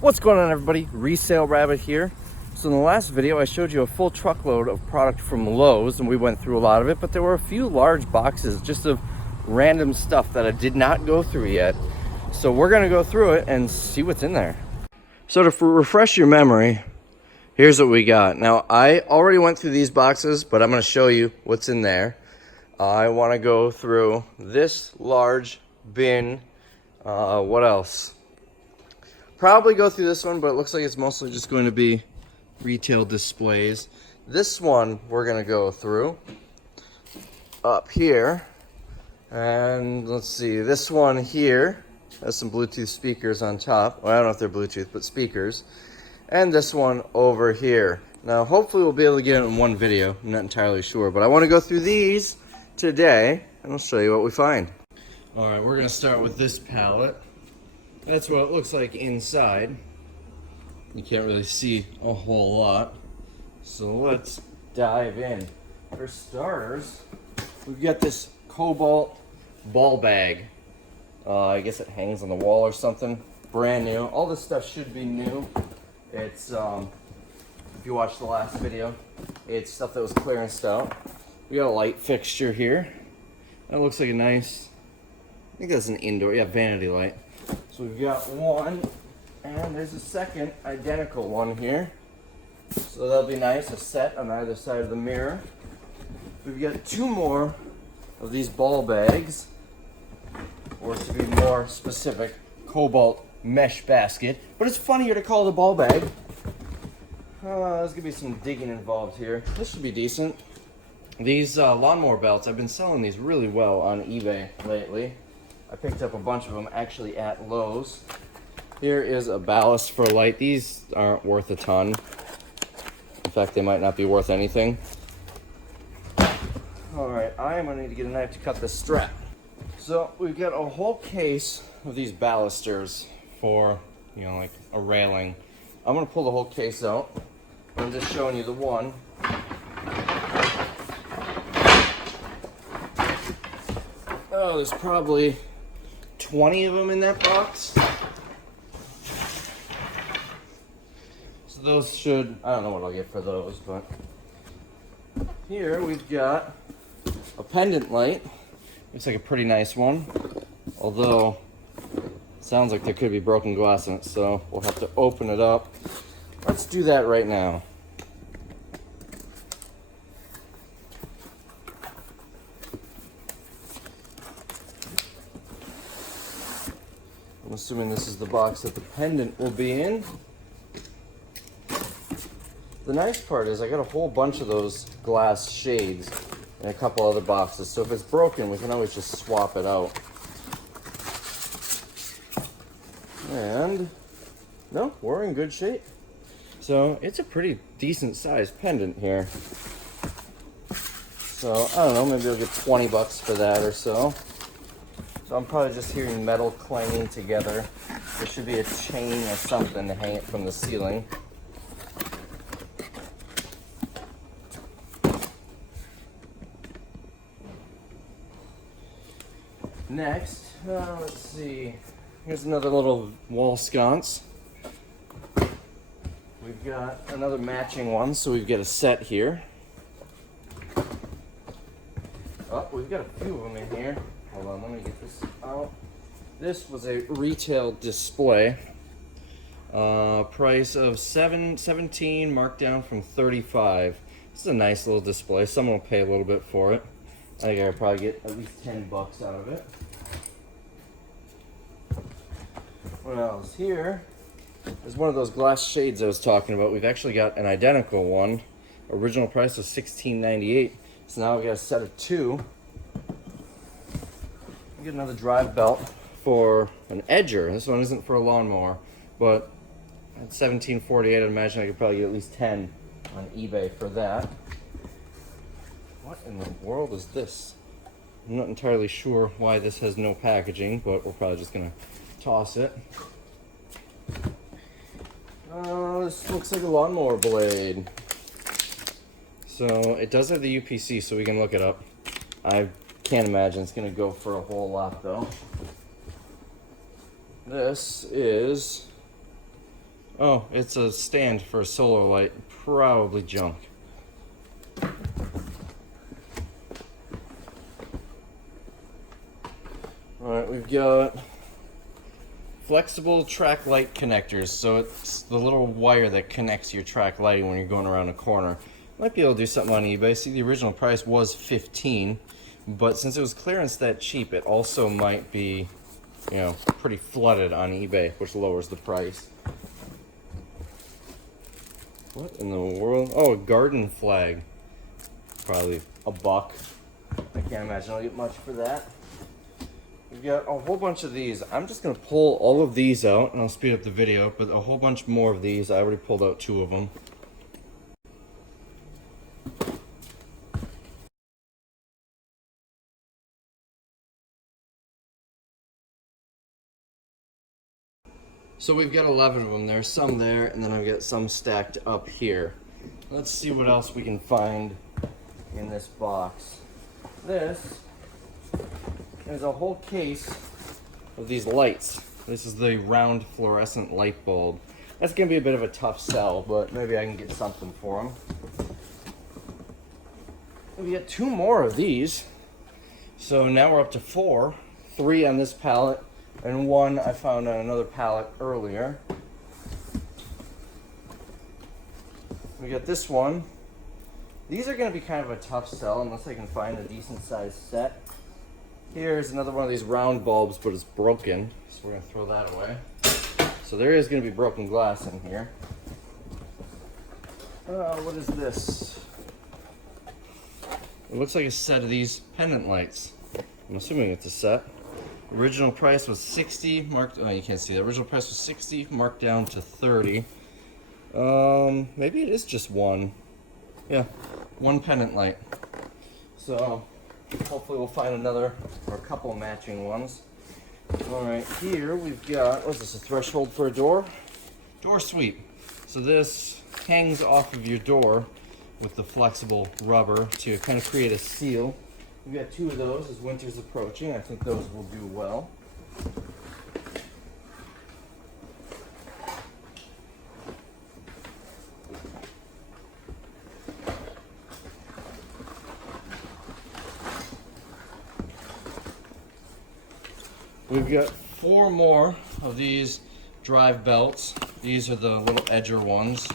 What's going on, everybody? Resale Rabbit here. So in the last video I showed you a full truckload of product from Lowe's and we went through a lot of it, but there were a few large boxes just of random stuff that I did not go through yet. So we're gonna go through it and see what's in there. So to refresh your memory, here's what we got. Now I already went through these boxes, but I'm gonna show you what's in there. I wanna go through this large bin. What else? Probably go through this one, but it looks like it's mostly just going to be retail displays. This one we're going to go through up here. And let's see, this one here has some Bluetooth speakers on top. Well, I don't know if they're Bluetooth, but speakers. And this one over here. Now, hopefully we'll be able to get it in one video. I'm not entirely sure, but I want to go through these today, and I'll show you what we find. All right, we're going to start with this pallet. That's what it looks like inside. You can't really see a whole lot. So let's dive in. For starters, we've got this Cobalt ball bag. I guess it hangs on the wall or something. Brand new. All this stuff should be new. It's, if you watched the last video, it's stuff that was clearanced out. We got a light fixture here. That looks like a nice, I think that's an indoor, yeah, vanity light. So we've got one, and there's a second identical one here. So that'll be nice, a set on either side of the mirror. We've got two more of these ball bags, or to be more specific, Cobalt mesh basket. But it's funnier to call it a ball bag. There's gonna be some digging involved here. This should be decent. These lawnmower belts, I've been selling these really well on eBay lately. I picked up a bunch of them actually at Lowe's. Here is a ballast for light. These aren't worth a ton. In fact, they might not be worth anything. All right, I am gonna need to get a knife to cut this strap. So we've got a whole case of these ballasters for, you know, like a railing. I'm gonna pull the whole case out. I'm just showing you the one. Oh, there's probably 20 of them in that box. So those should, I don't know what I'll get for those, but here we've got a pendant light. Looks like a pretty nice one, although it sounds like there could be broken glass in it, so we'll have to open it up. Let's do that right now. I'm assuming this is the box that the pendant will be in. The nice part is I got a whole bunch of those glass shades in a couple other boxes, so if it's broken, we can always just swap it out. And no, we're in good shape. So it's a pretty decent sized pendant here. So I don't know, maybe I'll get 20 bucks for that or so. So I'm probably just hearing metal clanging together. There should be a chain or something to hang it from the ceiling. Next, let's see. Here's another little wall sconce. We've got another matching one, so we've got a set here. Oh, we've got a few of them in here. Hold on, let me get this out. This was a retail display. Price of $17, marked down from $35. This is a nice little display. Someone will pay a little bit for it. I think I could probably get at least 10 bucks out of it. What else? Here is one of those glass shades I was talking about. We've actually got an identical one. Original price was $16.98. So now we've got a set of two. We get another drive belt for an edger. This one isn't for a lawnmower, but at $17.48, I'd imagine I could probably get at least 10 on eBay for that. What in the world is this? I'm not entirely sure why this has no packaging, but we're probably just gonna toss it. This looks like a lawnmower blade. So it does have the UPC, so we can look it up. I can't imagine it's gonna go for a whole lot though. This is Oh, it's a stand for a solar light. Probably junk. Alright, we've got flexible track light connectors. So it's the little wire that connects your track lighting when you're going around a corner. Might be able to do something on eBay. See, the original price was $15, but since it was clearance that cheap, it also might be, you know, pretty flooded on eBay, which lowers the price. What in the world? Oh, a garden flag. Probably $1. I can't imagine I'll get much for that. We've got a whole bunch of these. I'm just going to pull all of these out, and I'll speed up the video, but a whole bunch more of these. I already pulled out 2 of them. So we've got 11 of them. There's some there, and then I've got some stacked up here. Let's see what else we can find in this box. This is a whole case of these lights. This is the round fluorescent light bulb. That's going to be a bit of a tough sell, but maybe I can get something for them. We got 2 more of these. So now we're up to 4. 3 on this pallet, and 1 I found on another pallet earlier. We got this one. These are going to be kind of a tough sell unless I can find a decent sized set. Here's another one of these round bulbs, but it's broken, so we're going to throw that away. So there is going to be broken glass in here. What is this? It looks like a set of these pendant lights. I'm assuming it's a set. Original price was 60, marked, oh, you can't see that. Original price was 60, marked down to 30. Maybe it is just one. Yeah, 1 pendant light. So hopefully we'll find another or a couple matching ones. All right, here we've got, what's this, a threshold for a door? Door sweep. So this hangs off of your door with the flexible rubber to kind of create a seal. We've got 2 of those as winter's approaching. I think those will do well. We've got 4 more of these drive belts. These are the little edger ones.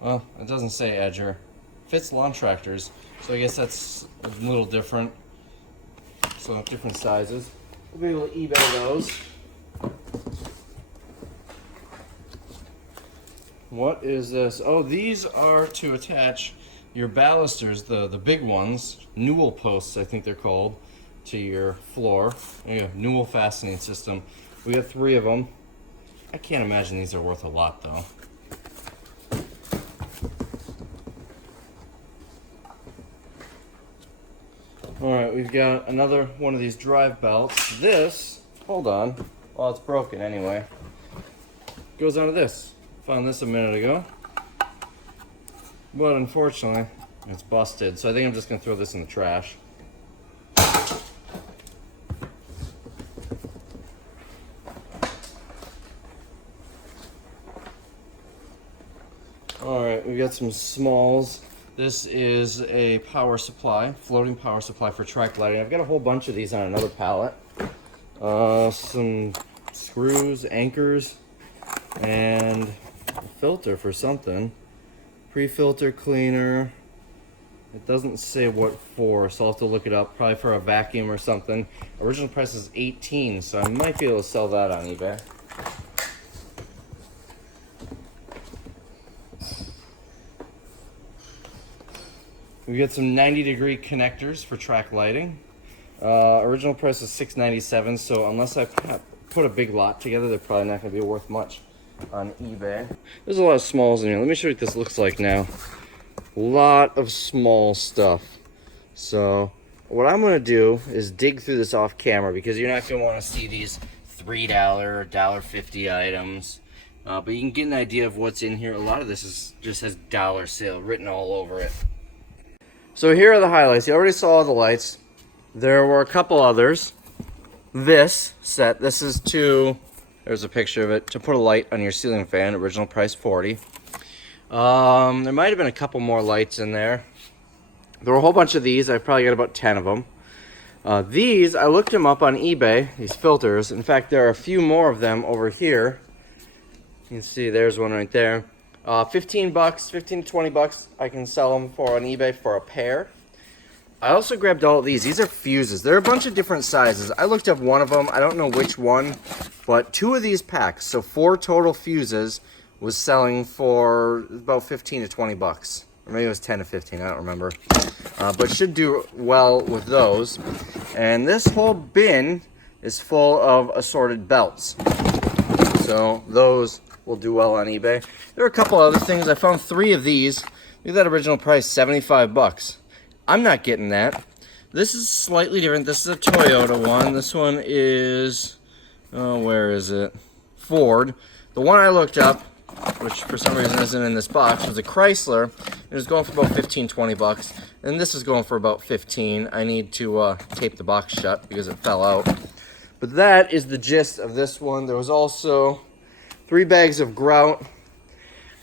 Well, it doesn't say edger. Fits lawn tractors, so I guess that's a little different. So different sizes. We'll be able to eBay those. What is this? Oh, these are to attach your balusters, the big ones, newel posts I think they're called, to your floor. Yeah, newel fastening system. We got 3 of them. I can't imagine these are worth a lot though. Alright, we've got another one of these drive belts. This, hold on, well it's broken anyway, goes onto this. Found this a minute ago, but unfortunately it's busted, so I think I'm just going to throw this in the trash. Alright, we've got some smalls. This is a power supply, floating power supply for track lighting. I've got a whole bunch of these on another pallet. Some screws, anchors, and a filter for something. Pre-filter cleaner. It doesn't say what for, so I'll have to look it up. Probably for a vacuum or something. Original price is $18, so I might be able to sell that on eBay. We get some 90-degree connectors for track lighting. Original price is $6.97, so unless I put a big lot together, they're probably not going to be worth much on eBay. There's a lot of smalls in here. Let me show you what this looks like now. A lot of small stuff. So what I'm going to do is dig through this off camera because you're not going to want to see these $3 or $1.50 items. But you can get an idea of what's in here. A lot of this just has dollar sale written all over it. So here are the highlights. You already saw the lights. There were a couple others. This set, this is to There's a picture of it. To put a light on your ceiling fan, original price $40. There might have been a couple more lights in there. There were a whole bunch of these. I probably got about 10 of them. These, I looked them up on eBay, these filters. In fact, there are a few more of them over here. You can see there's one right there. 15 bucks, 15 to 20 bucks I can sell them for on eBay for a pair. I also grabbed all of these. These are fuses. They're a bunch of different sizes. I looked up one of them. I don't know which one, but 2 of these packs, so 4 total fuses, was selling for about 15 to 20 bucks. Or maybe it was 10 to 15, I don't remember. But should do well with those. And this whole bin is full of assorted belts. So those will do well on eBay. There are a couple other things. I found 3 of these. Look at that original price, 75 bucks. I'm not getting that. This is slightly different. This is a Toyota one. This one is, where is it? Ford. The one I looked up, which for some reason isn't in this box, was a Chrysler. It was going for about 15, 20 bucks. And this is going for about 15. I need to tape the box shut because it fell out. But that is the gist of this one. There was also 3 bags of grout,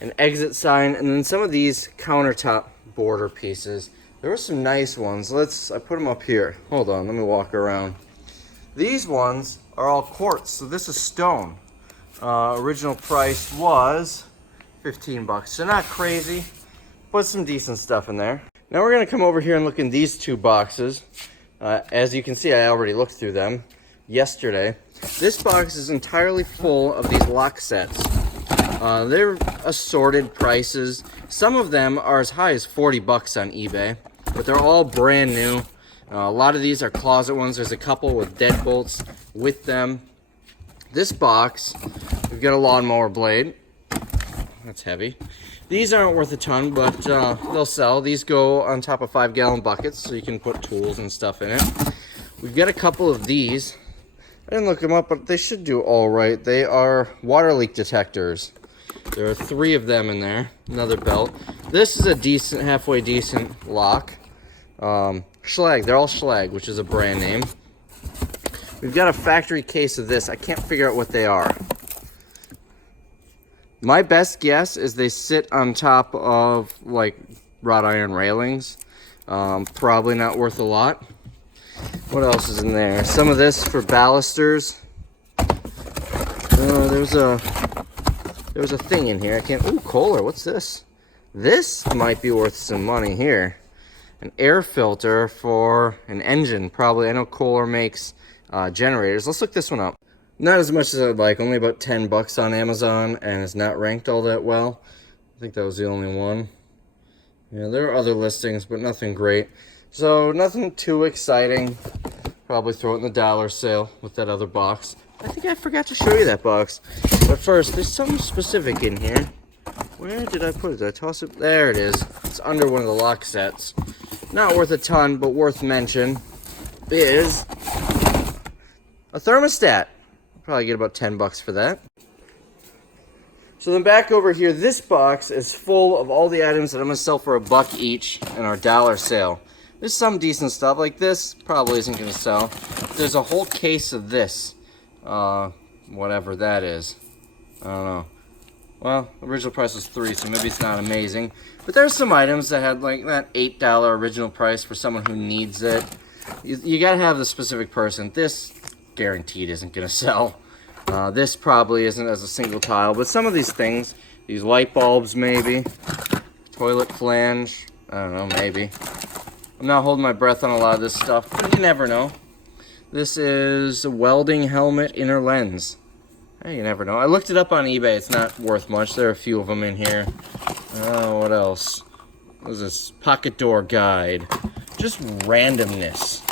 an exit sign, and then some of these countertop border pieces. There were some nice ones. I put them up here. Hold on, let me walk around. These ones are all quartz, so this is stone. Original price was 15 bucks. So not crazy, but some decent stuff in there. Now we're gonna come over here and look in these 2 boxes. As you can see, I already looked through them yesterday. This box is entirely full of these lock sets. They're assorted prices. Some of them are as high as 40 bucks on eBay, but they're all brand new. A lot of these are closet ones. There's a couple with deadbolts with them. This box, we've got a lawnmower blade. That's heavy. These aren't worth a ton, but they'll sell. These go on top of 5-gallon buckets, so you can put tools and stuff in it. We've got a couple of these. I didn't look them up, but they should do all right. They are water leak detectors. There are 3 of them in there. Another belt. This is a decent, halfway decent lock. Schlag. They're all Schlag, which is a brand name. We've got a factory case of this. I can't figure out what they are. My best guess is they sit on top of like wrought iron railings. Probably not worth a lot. What else is in there? Some of this for ballisters. There was a thing in here. I can't. Ooh, Kohler. What's this? This might be worth some money here. An air filter for an engine, probably. I know Kohler makes generators. Let's look this one up. Not as much as I'd like. Only about 10 bucks on Amazon, and it's not ranked all that well. I think that was the only one. Yeah, there are other listings, but nothing great. So nothing too exciting. Probably throw it in the dollar sale with that other box. I think I forgot to show you that box. But first, there's something specific in here. Where did I put it? Did I toss it? There it is. It's under one of the lock sets. Not worth a ton, but worth mention is a thermostat. I'll probably get about 10 bucks for that. So then back over here, this box is full of all the items that I'm going to sell for $1 each in our dollar sale. There's some decent stuff. Like this probably isn't going to sell. There's a whole case of this. Whatever that is. I don't know. Well, original price was $3, so maybe it's not amazing. But there's some items that had like that $8 original price for someone who needs it. You got to have the specific person. This guaranteed isn't going to sell. This probably isn't as a single tile, but some of these things, these light bulbs maybe, toilet flange, I don't know, maybe. I'm not holding my breath on a lot of this stuff, but you never know. This is a welding helmet inner lens. Hey, you never know. I looked it up on eBay. It's not worth much. There are a few of them in here. Oh, what else? What is this? Pocket door guide. Just randomness.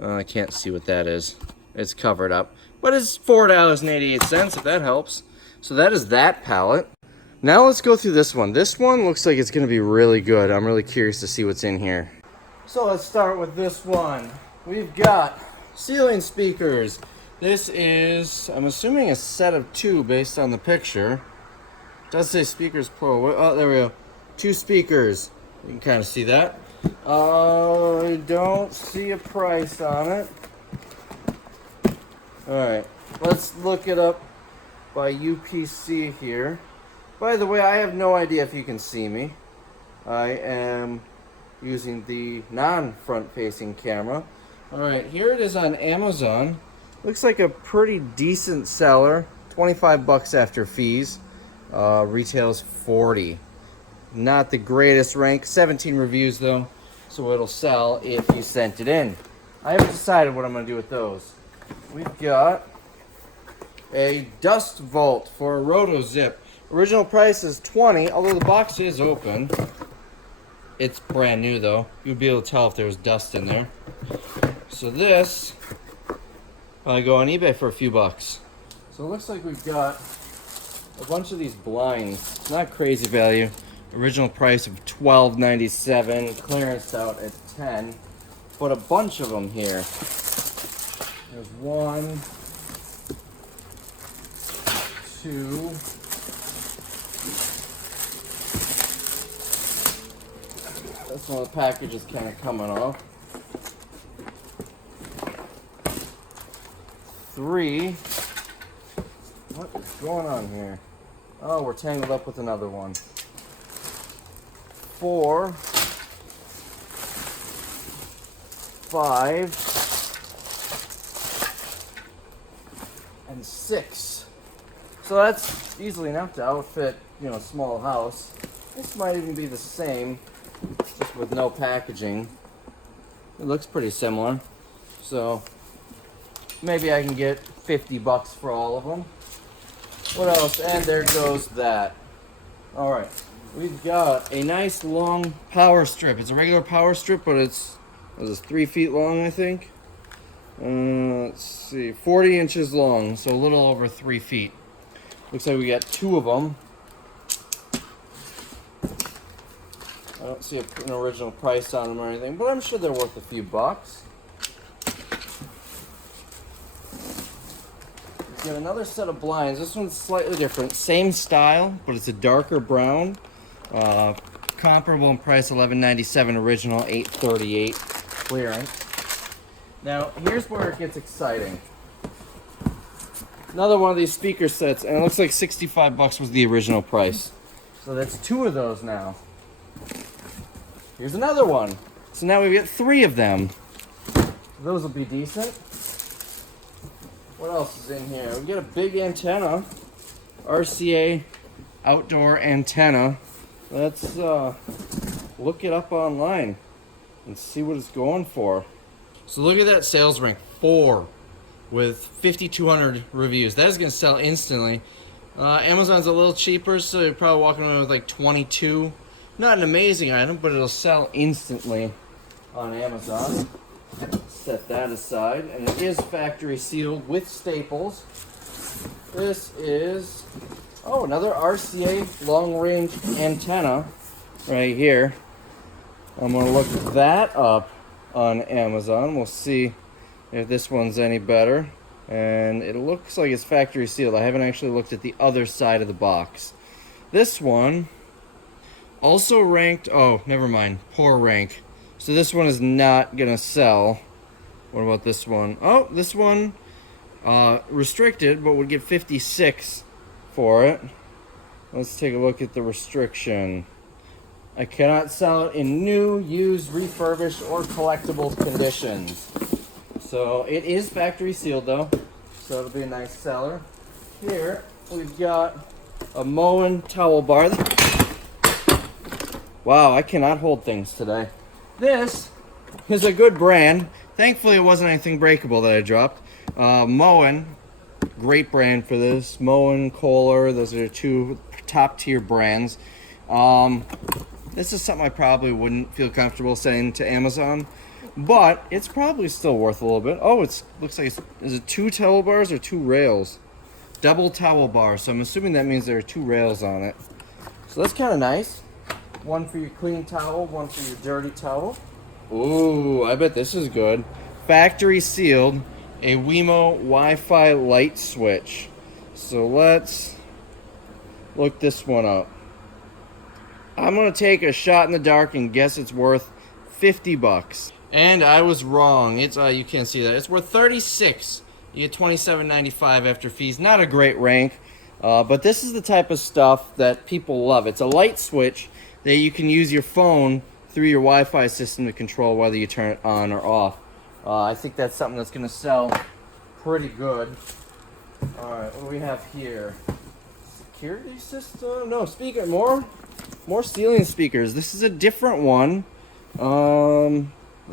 I can't see what that is. It's covered up. But it's $4.88 if that helps. So that is that pallet. Now let's go through this one. This one looks like it's going to be really good. I'm really curious to see what's in here. So let's start with this one. We've got ceiling speakers. This is, I'm assuming, a set of 2 based on the picture. It does say speakers plural. Oh, there we go. 2 speakers. You can kind of see that. I don't see a price on it. Alright, let's look it up by UPC here. By the way, I have no idea if you can see me. I am using the non-front facing camera. Alright, here it is on Amazon. Looks like a pretty decent seller. 25 bucks after fees. Retails 40. Not the greatest rank. 17 reviews though, so it'll sell if you sent it in. I haven't decided what I'm going to do with those. We've got a dust vault for a roto zip. Original price is 20, although the box is open. It's brand new though. You'd be able to tell if there was dust in there. So this, probably go on eBay for a few bucks. So it looks like we've got a bunch of these blinds. Not crazy value. Original price of $12.97, clearance out at 10, but a bunch of them here. There's 1, 2, this one, the package is kind of coming off. 3. What is going on here? Oh, we're tangled up with another one. 4, 5, and 6. So that's easily enough to outfit, you know, a small house. This might even be the same, just with no packaging. It looks pretty similar. So maybe I can get 50 bucks for all of them. What else? And there goes that. All right. We've got a nice long power strip. It's a regular power strip, but it's 3 feet long, I think. Let's see, 40 inches long, so a little over 3 feet. Looks like we got 2 of them. I don't see an original price on them or anything, but I'm sure they're worth a few bucks. We've got another set of blinds. This one's slightly different. Same style, but it's a darker brown. Comparable in price, $11.97 original, $8.38 clearance. Now, here's where it gets exciting. Another one of these speaker sets, and it looks like 65 bucks was the original price. So that's 2 of those now. Here's another one. So now we get 3 of them. Those will be decent. What else is in here? We get a big antenna. RCA Outdoor Antenna. Let's look it up online and see what it's going for. So look at that sales rank, 4 with 5,200 reviews. That is going to sell instantly. Amazon's a little cheaper, so you're probably walking away with like 22. Not an amazing item, but it'll sell instantly on Amazon. Set that aside, and it is factory sealed with staples. This is, oh, another RCA long-range antenna right here. I'm going to look that up on Amazon. We'll see if this one's any better. And it looks like it's factory sealed. I haven't actually looked at the other side of the box. This one also ranked, oh, never mind, poor rank. So this one is not going to sell. What about this one? Oh, this one restricted, but would get 56 for it. Let's take a look at the restriction. I cannot sell it in new, used, refurbished, or collectible conditions. So it is factory sealed though, so it'll be a nice seller. Here we've got a Moen Towel Bar. Wow, I cannot hold things today. This is a good brand. Thankfully it wasn't anything breakable that I dropped. Moen, great brand for this. Moen, Kohler, those are 2 top tier brands. This is something I probably wouldn't feel comfortable saying to Amazon, but it's probably still worth a little bit. Oh, it looks like is it 2 towel bars or 2 rails? Double towel bar, so I'm assuming that means there are 2 rails on it. So that's kind of nice. One for your clean towel, one for your dirty towel. Ooh, I bet this is good. Factory sealed, a Wemo Wi-Fi light switch. So let's look this one up. I'm gonna take a shot in the dark and guess it's worth 50 bucks. And I was wrong. It's you can't see that. It's worth 36 You get $27.95 after fees. Not a great rank, but this is the type of stuff that people love. It's a light switch that you can use your phone through your Wi-Fi system to control whether you turn it on or off. I think that's something that's going to sell pretty good. All right, what do we have here? Security system? No, speaker. More ceiling speakers. This is a different one.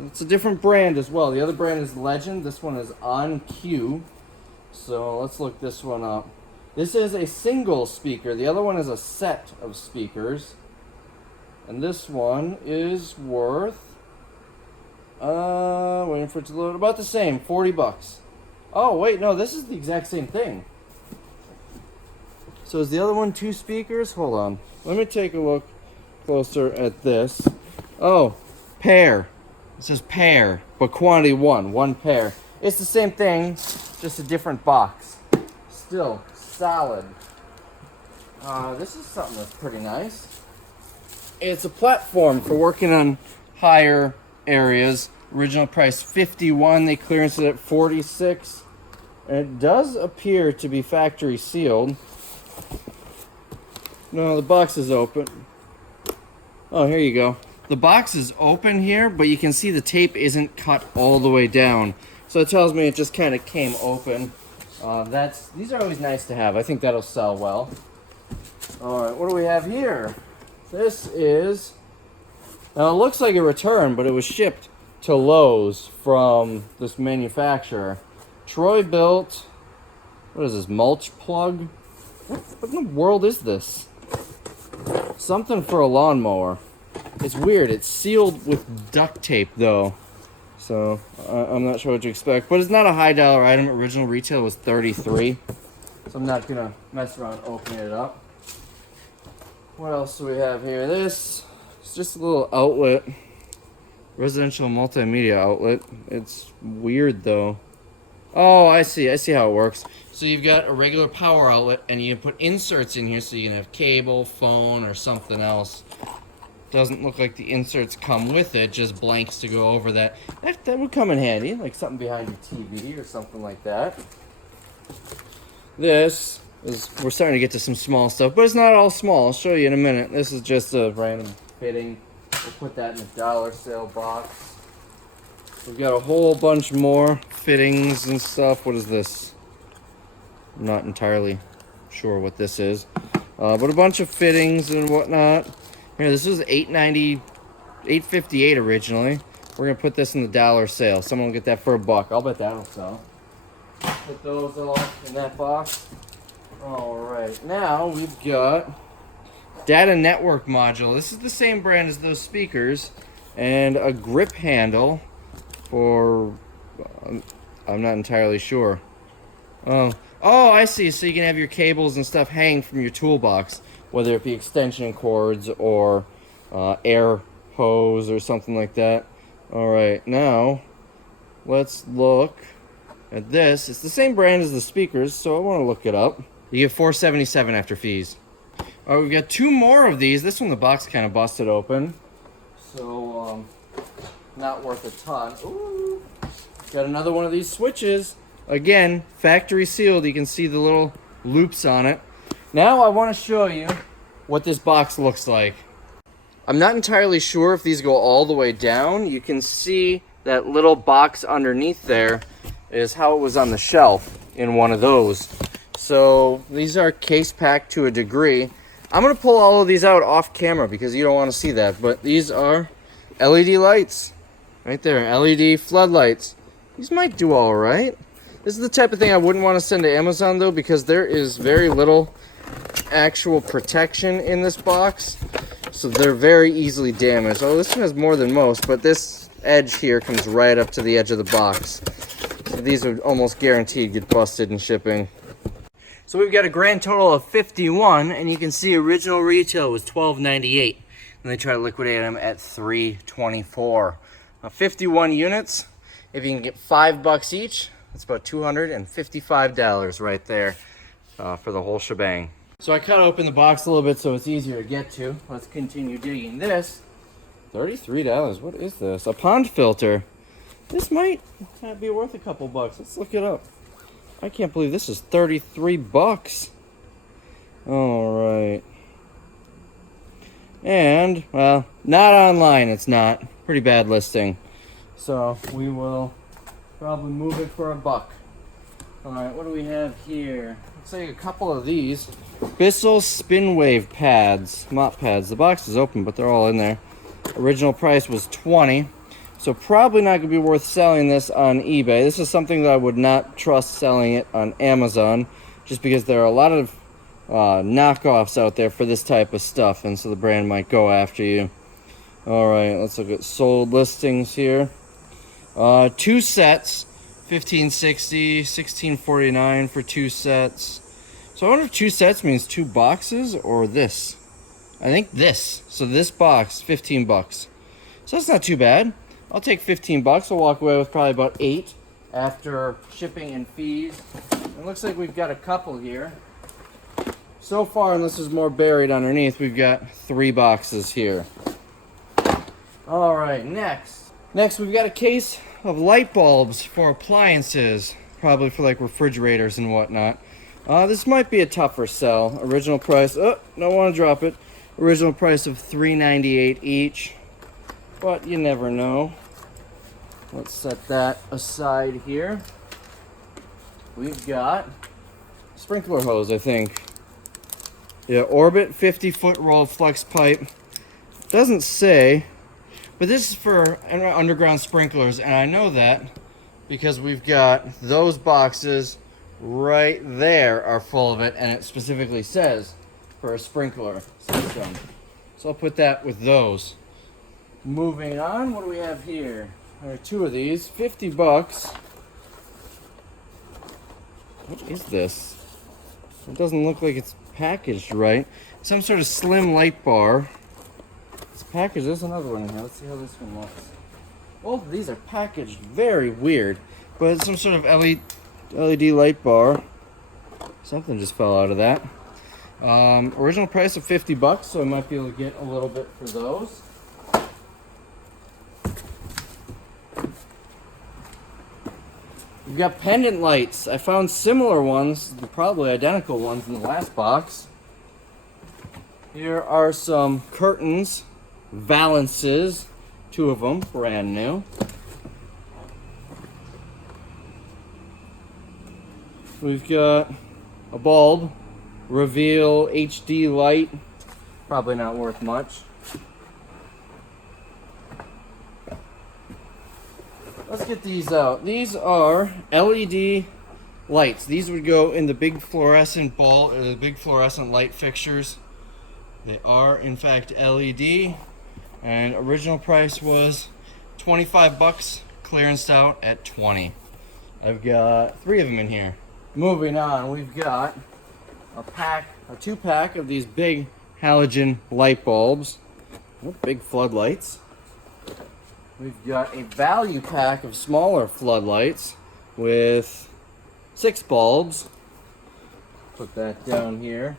It's a different brand as well. The other brand is Legend. This one is On Cue. So let's look this one up. This is a single speaker. The other one is a set of speakers. And this one is worth, waiting for it to load, about the same, 40 bucks. Oh, wait, no, this is the exact same thing. So is the other one 2 speakers? Hold on. Let me take a look closer at this. Oh, pair. It says pair, but quantity 1 pair. It's the same thing, just a different box. Still solid. This is something that's pretty nice. It's a platform for working on higher areas. Original price $51. They clearance it at $46. And it does appear to be factory sealed. No, the box is open. Oh, here you go. The box is open here, but you can see the tape isn't cut all the way down. So it tells me it just kind of came open. These are always nice to have. I think that'll sell well. All right, what do we have here? This is, now it looks like a return, but it was shipped to Lowe's from this manufacturer. Troy Bilt, what is this, mulch plug? What in the world is this? Something for a lawnmower. It's weird, it's sealed with duct tape though. So, I'm not sure what to expect. But it's not a high dollar item. Original retail was $33. So I'm not gonna mess around opening it up. What else do we have here? This is just a little outlet. Residential multimedia outlet. It's weird though. Oh, I see how it works. So you've got a regular power outlet and you can put inserts in here so you can have cable, phone, or something else. Doesn't look like the inserts come with it, just blanks to go over that. That would come in handy, like something behind your TV or something like that. This is, we're starting to get to some small stuff, but it's not all small. I'll show you in a minute. This is just a random fitting. We'll put that in a dollar sale box. We've got a whole bunch more fittings and stuff. What is this? I'm not entirely sure what this is, but a bunch of fittings and whatnot. Here, this was $8.58 originally. We're gonna put this in the dollar sale. Someone will get that for $1. I'll bet that'll sell. Put those all in that box. All right, now we've got data network module. This is the same brand as those speakers, and a grip handle for, I'm not entirely sure. Oh, I see. So you can have your cables and stuff hang from your toolbox, whether it be extension cords or air hose or something like that. All right, now let's look at this. It's the same brand as the speakers, so I want to look it up. You get $4.77 after fees. All right, we've got 2 more of these. This one, the box kind of busted open, so not worth a ton. Ooh, got another one of these switches. Again, factory sealed. You can see the little loops on it. Now I want to show you what this box looks like. I'm not entirely sure if these go all the way down. You can see that little box underneath there is how it was on the shelf in one of those. So these are case packed to a degree. I'm going to pull all of these out off camera because you don't want to see that. But these are LED lights. Right there, LED floodlights. These might do all right. This is the type of thing I wouldn't want to send to Amazon though, because there is very little actual protection in this box. So they're very easily damaged. Oh, this one has more than most, but this edge here comes right up to the edge of the box. So these would almost guaranteed get busted in shipping. So we've got a grand total of 51, and you can see original retail was $12.98, and they try to liquidate them at $3.24. 51 units. If you can get $5 each, that's about $255 right there for the whole shebang. So I cut open the box a little bit so it's easier to get to. Let's continue digging. This, $33. What is this? A pond filter. This might be worth a couple bucks. Let's look it up. I can't believe this is 33 bucks. All right. And, well, not online, it's not. Pretty bad listing. So we will probably move it for $1. All right, what do we have here? Looks like a couple of these. Bissell Spin Wave pads, mop pads. The box is open, but they're all in there. Original price was $20. So probably not gonna be worth selling this on eBay. This is something that I would not trust selling it on Amazon, just because there are a lot of knockoffs out there for this type of stuff, and so the brand might go after you. All right, let's look at sold listings here. 2 sets, $15.60, $16.49 for 2 sets. So I wonder if 2 sets means 2 boxes or this. I think this. So this box, 15 bucks. So that's not too bad. I'll take 15 bucks. I'll walk away with probably about 8 after shipping and fees. It looks like we've got a couple here. So far, unless there's more buried underneath, we've got 3 boxes here. All right, next we've got a case of light bulbs for appliances, probably for like refrigerators and whatnot. This might be a tougher sell. Original price, oh, don't want to drop it. Original price of $3.98 each, but you never know. Let's set that aside here. We've got sprinkler hose, I think. Yeah, Orbit 50-foot rolled flex pipe. Doesn't say, but this is for underground sprinklers, and I know that because we've got those boxes right there are full of it, and it specifically says for a sprinkler system. So I'll put that with those. Moving on, what do we have here? There are 2 of these, 50 bucks. What is this? It doesn't look like it's packaged right. Some sort of slim light bar. It's packaged. There's another one in here. Let's see how this one looks. Both of these are packaged very weird, but it's some sort of LED light bar. Something just fell out of that. Original price of 50 bucks, so I might be able to get a little bit for those. We've got pendant lights. I found similar ones, probably identical ones in the last box. Here are some curtains, valances, 2 of them, brand new. We've got a bulb, Reveal HD light, probably not worth much. Let's get these out. These are LED lights. These would go in the big fluorescent bulb, or the big fluorescent light fixtures. They are in fact LED, and original price was 25 bucks, clearanced out at 20. I've got 3 of them in here. Moving on, we've got a 2-pack of these big halogen light bulbs. Big floodlights. We've got a value pack of smaller floodlights with 6 bulbs. Put that down here.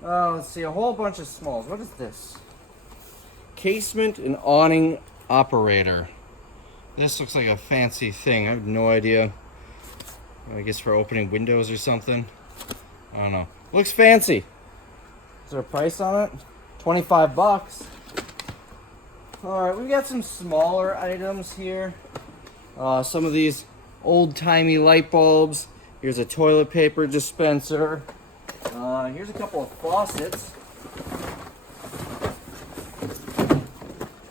Let's see, a whole bunch of smalls. What is this? Casement and awning operator. This looks like a fancy thing. I have no idea. I guess for opening windows or something. I don't know. Looks fancy. Is there a price on it? 25 bucks. Alright, we've got some smaller items here. Some of these old-timey light bulbs. Here's a toilet paper dispenser. Here's a couple of faucets.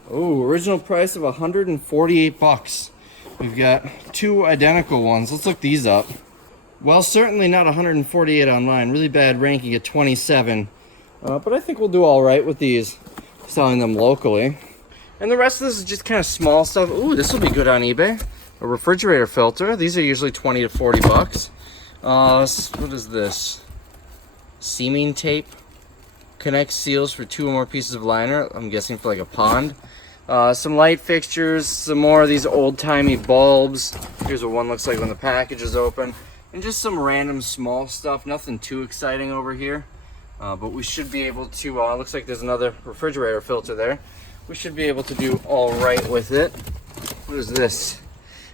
Oh, original price of 148 bucks. We've got 2 identical ones. Let's look these up. Well, certainly not 148 online. Really bad ranking at 27. But I think we'll do all right with these, selling them locally. And the rest of this is just kind of small stuff. Ooh, this will be good on eBay. A refrigerator filter. These are usually 20 to 40 bucks. What is this? Seaming tape. Connect seals for 2 or more pieces of liner. I'm guessing for like a pond. Some light fixtures. Some more of these old-timey bulbs. Here's what one looks like when the package is open. And just some random small stuff. Nothing too exciting over here. But we should be able to... looks like there's another refrigerator filter there. We should be able to do all right with it. What is this?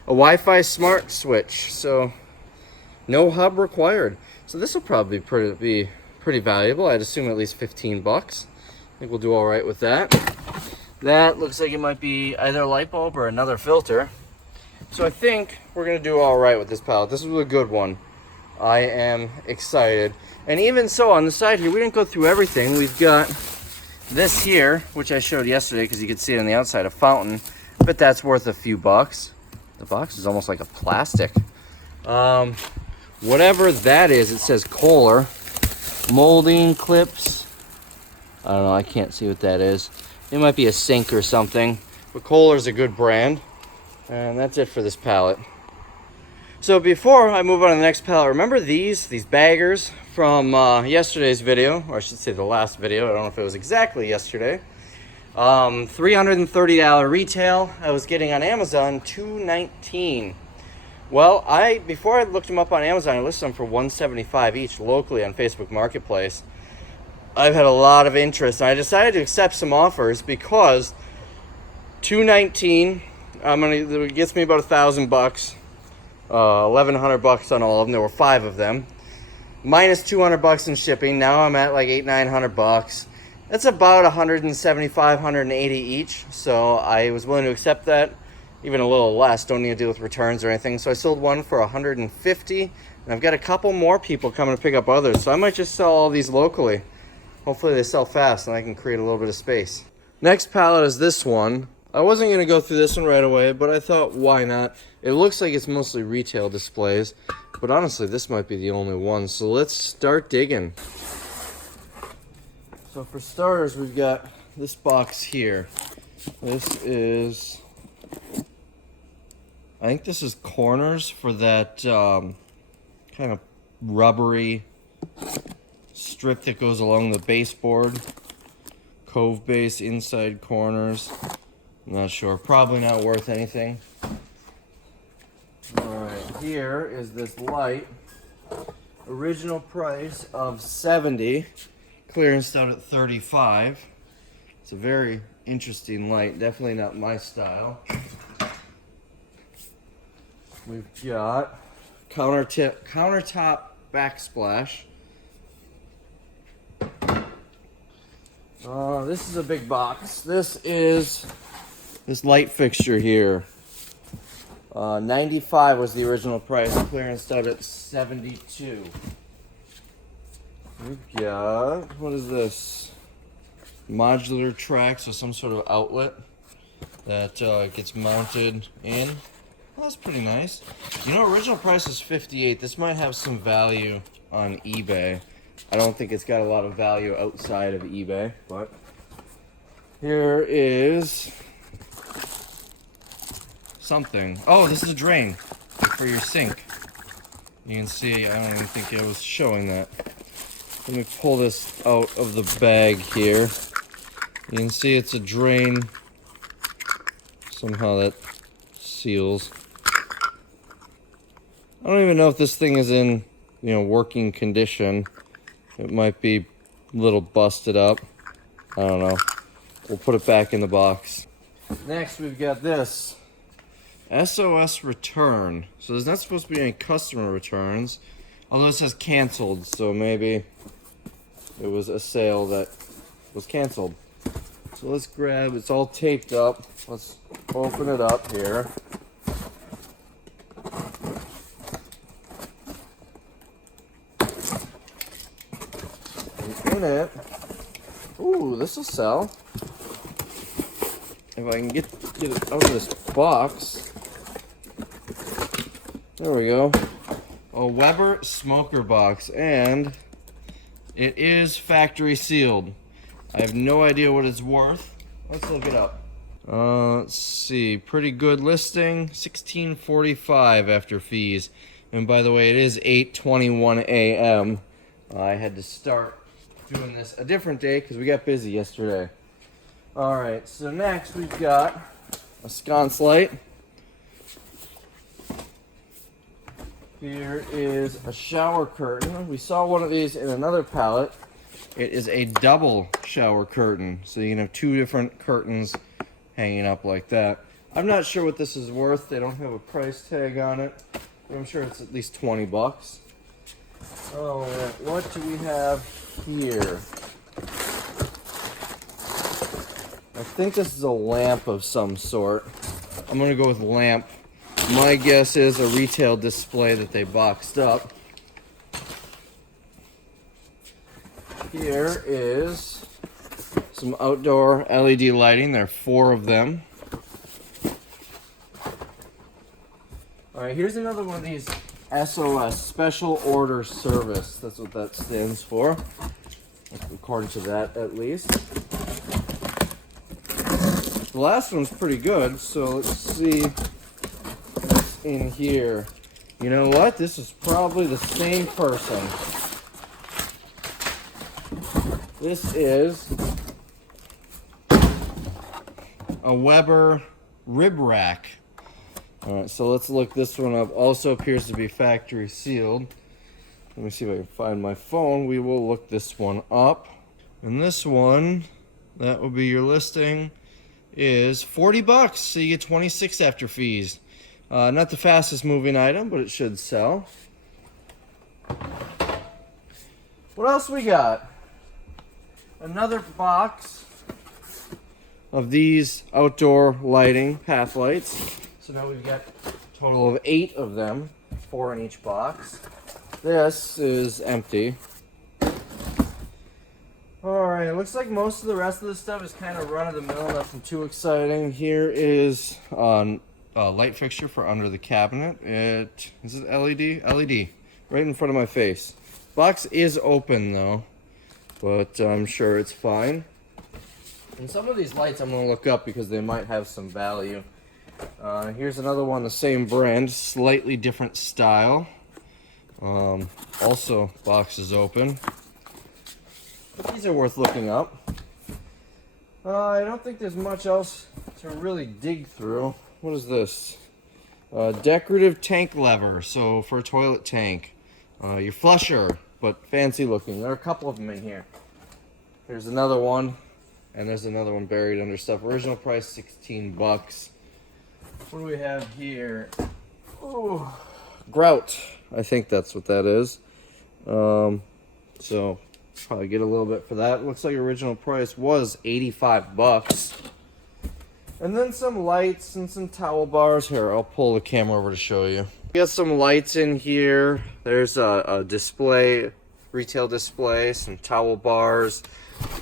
A Wi-Fi smart switch. So No hub required. So this will probably be pretty valuable. I'd assume at least 15 bucks. I think we'll do all right with that. That looks like it might be either a light bulb or another filter. So I think we're gonna do all right with this pallet. This was a good one. I am excited. And even so, on the side here, we didn't go through everything. We've got this here, which I showed yesterday because you could see it on the outside, a fountain, but that's worth a few bucks. The box is almost like a plastic. Whatever that is, it says Kohler. Molding clips. I don't know, I can't see what that is. It might be a sink or something, but Kohler's a good brand. And that's it for this pallet. So before I move on to the next pallet, remember these baggers from yesterday's video, or I should say the last video. I don't know if it was exactly yesterday. $330 retail. I was getting on Amazon $219. Well, before I looked them up on Amazon, I listed them for $175 each locally on Facebook Marketplace. I've had a lot of interest, and I decided to accept some offers because $219, it gets me about $1,000 bucks. $1,100 on all of them. There were 5 of them, minus $200 in shipping. Now I'm at like $800-900. That's about $175, $180 each. So I was willing to accept that, even a little less. Don't need to deal with returns or anything. So I sold one for $150, and I've got a couple more people coming to pick up others. So I might just sell all these locally. Hopefully they sell fast, and I can create a little bit of space. Next pallet is this one. I wasn't going to go through this one right away, but I thought, why not? It looks like it's mostly retail displays, but honestly, this might be the only one. So let's start digging. So for starters, we've got this box here. This is, I think this is corners for that kind of rubbery strip that goes along the baseboard. Cove base, inside corners. I'm not sure. Probably not worth anything. Alright, here is this light. Original price of $70. Clearanced out at $35. It's a very interesting light. Definitely not my style. We've got countertop backsplash. This is a big box. This is this light fixture here. 95 was the original price. Clearance out at 72. We've got, what is this? Modular track, so some sort of outlet that gets mounted in. Well, that's pretty nice. You know, original price is 58. This might have some value on eBay. I don't think it's got a lot of value outside of eBay, but here is something. Oh, this is a drain for your sink. You can see, I don't even think I was showing that. Let me pull this out of the bag here. You can see it's a drain. Somehow that seals. I don't even know if this thing is in, working condition. It might be a little busted up. I don't know. We'll put it back in the box. Next, we've got this. SOS return. So there's not supposed to be any customer returns. Although it says canceled, so maybe it was a sale that was canceled. So let's grab, it's all taped up. Let's open it up here. And in it, ooh, this will sell. If I can get it out of this box. There we go. A Weber smoker box, and it is factory sealed. I have no idea what it's worth. Let's look it up. Let's see. Pretty good listing. $16.45 after fees. And by the way, it is 8:21 a.m. I had to start doing this a different day because we got busy yesterday. Alright, so next we've got a sconce light. Here is a shower curtain. We saw one of these in another pallet. It is a double shower curtain. So you can have 2 different curtains hanging up like that. I'm not sure what this is worth. They don't have a price tag on it. I'm sure it's at least 20 bucks. Oh, what do we have here? I think this is a lamp of some sort. I'm gonna go with lamp. My guess is a retail display that they boxed up. Here is some outdoor LED lighting. There are 4 of them. Alright, here's another one of these SOS, Special Order Service. That's what that stands for, according to that at least. The last one's pretty good, so let's see what's in here. You know what? This is probably the same person. This is a Weber rib rack. Alright, so let's look this one up. Also appears to be factory sealed. Let me see if I can find my phone. We will look this one up. And this one, that will be your listing, is 40 bucks. So you get 26 after fees. Not the fastest moving item, but it should sell. What else we got? Another box of these outdoor lighting path lights. So now we've got a total of 8 of them, 4 in each box. This is empty. Alright, it looks like most of the rest of this stuff is kind of run-of-the-mill, nothing too exciting. Here is a light fixture for under the cabinet. Is it LED? LED, right in front of my face. Box is open though, but I'm sure it's fine. And some of these lights I'm going to look up because they might have some value. Here's another one, the same brand, slightly different style. Also, box is open. But these are worth looking up. I don't think there's much else to really dig through. What is this? Decorative tank lever, so for a toilet tank. Your flusher, but fancy looking. There are a couple of them in here. There's another one, and there's another one buried under stuff. Original price 16 bucks. What do we have here? Oh, grout. I think that's what that is. So probably get a little bit for that. Looks like original price was 85 bucks. And then some lights and some towel bars. Here, I'll pull the camera over to show you. We got some lights in here. There's a display, retail display, some towel bars.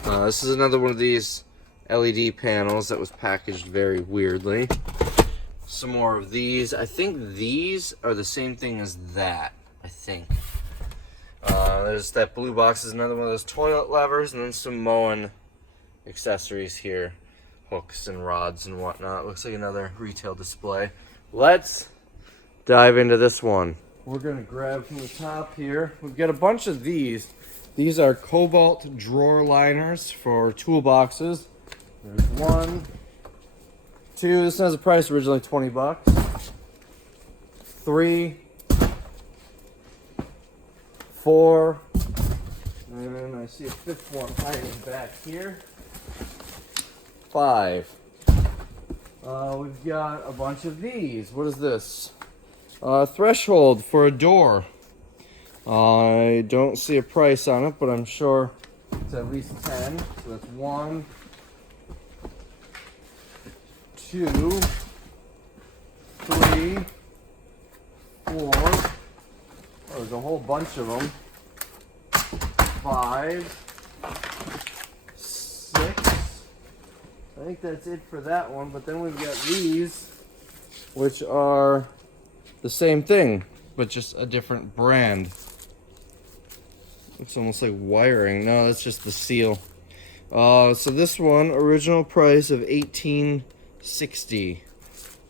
This is another one of these LED panels that was packaged very weirdly. Some more of these. I think these are the same thing as that, I think. There's that blue box, is another one of those toilet levers, and then some Moen accessories here. Hooks and rods and whatnot. Looks like another retail display. Let's dive into this one. We're gonna grab from the top here. We've got a bunch of these. These are Cobalt drawer liners for toolboxes. There's 1, 2, this has a price originally 20 bucks. 3, 4, and then I see a 5th one hiding back here. 5. We've got a bunch of these. What is this? Threshold for a door. I don't see a price on it, but I'm sure it's at least 10. So that's 1, 2, 3, 4. Oh, there's a whole bunch of them. 5, 6. I think that's it for that one, but then we've got these, which are the same thing, but just a different brand. Looks almost like wiring. No, that's just the seal. So this one, original price of $18.60.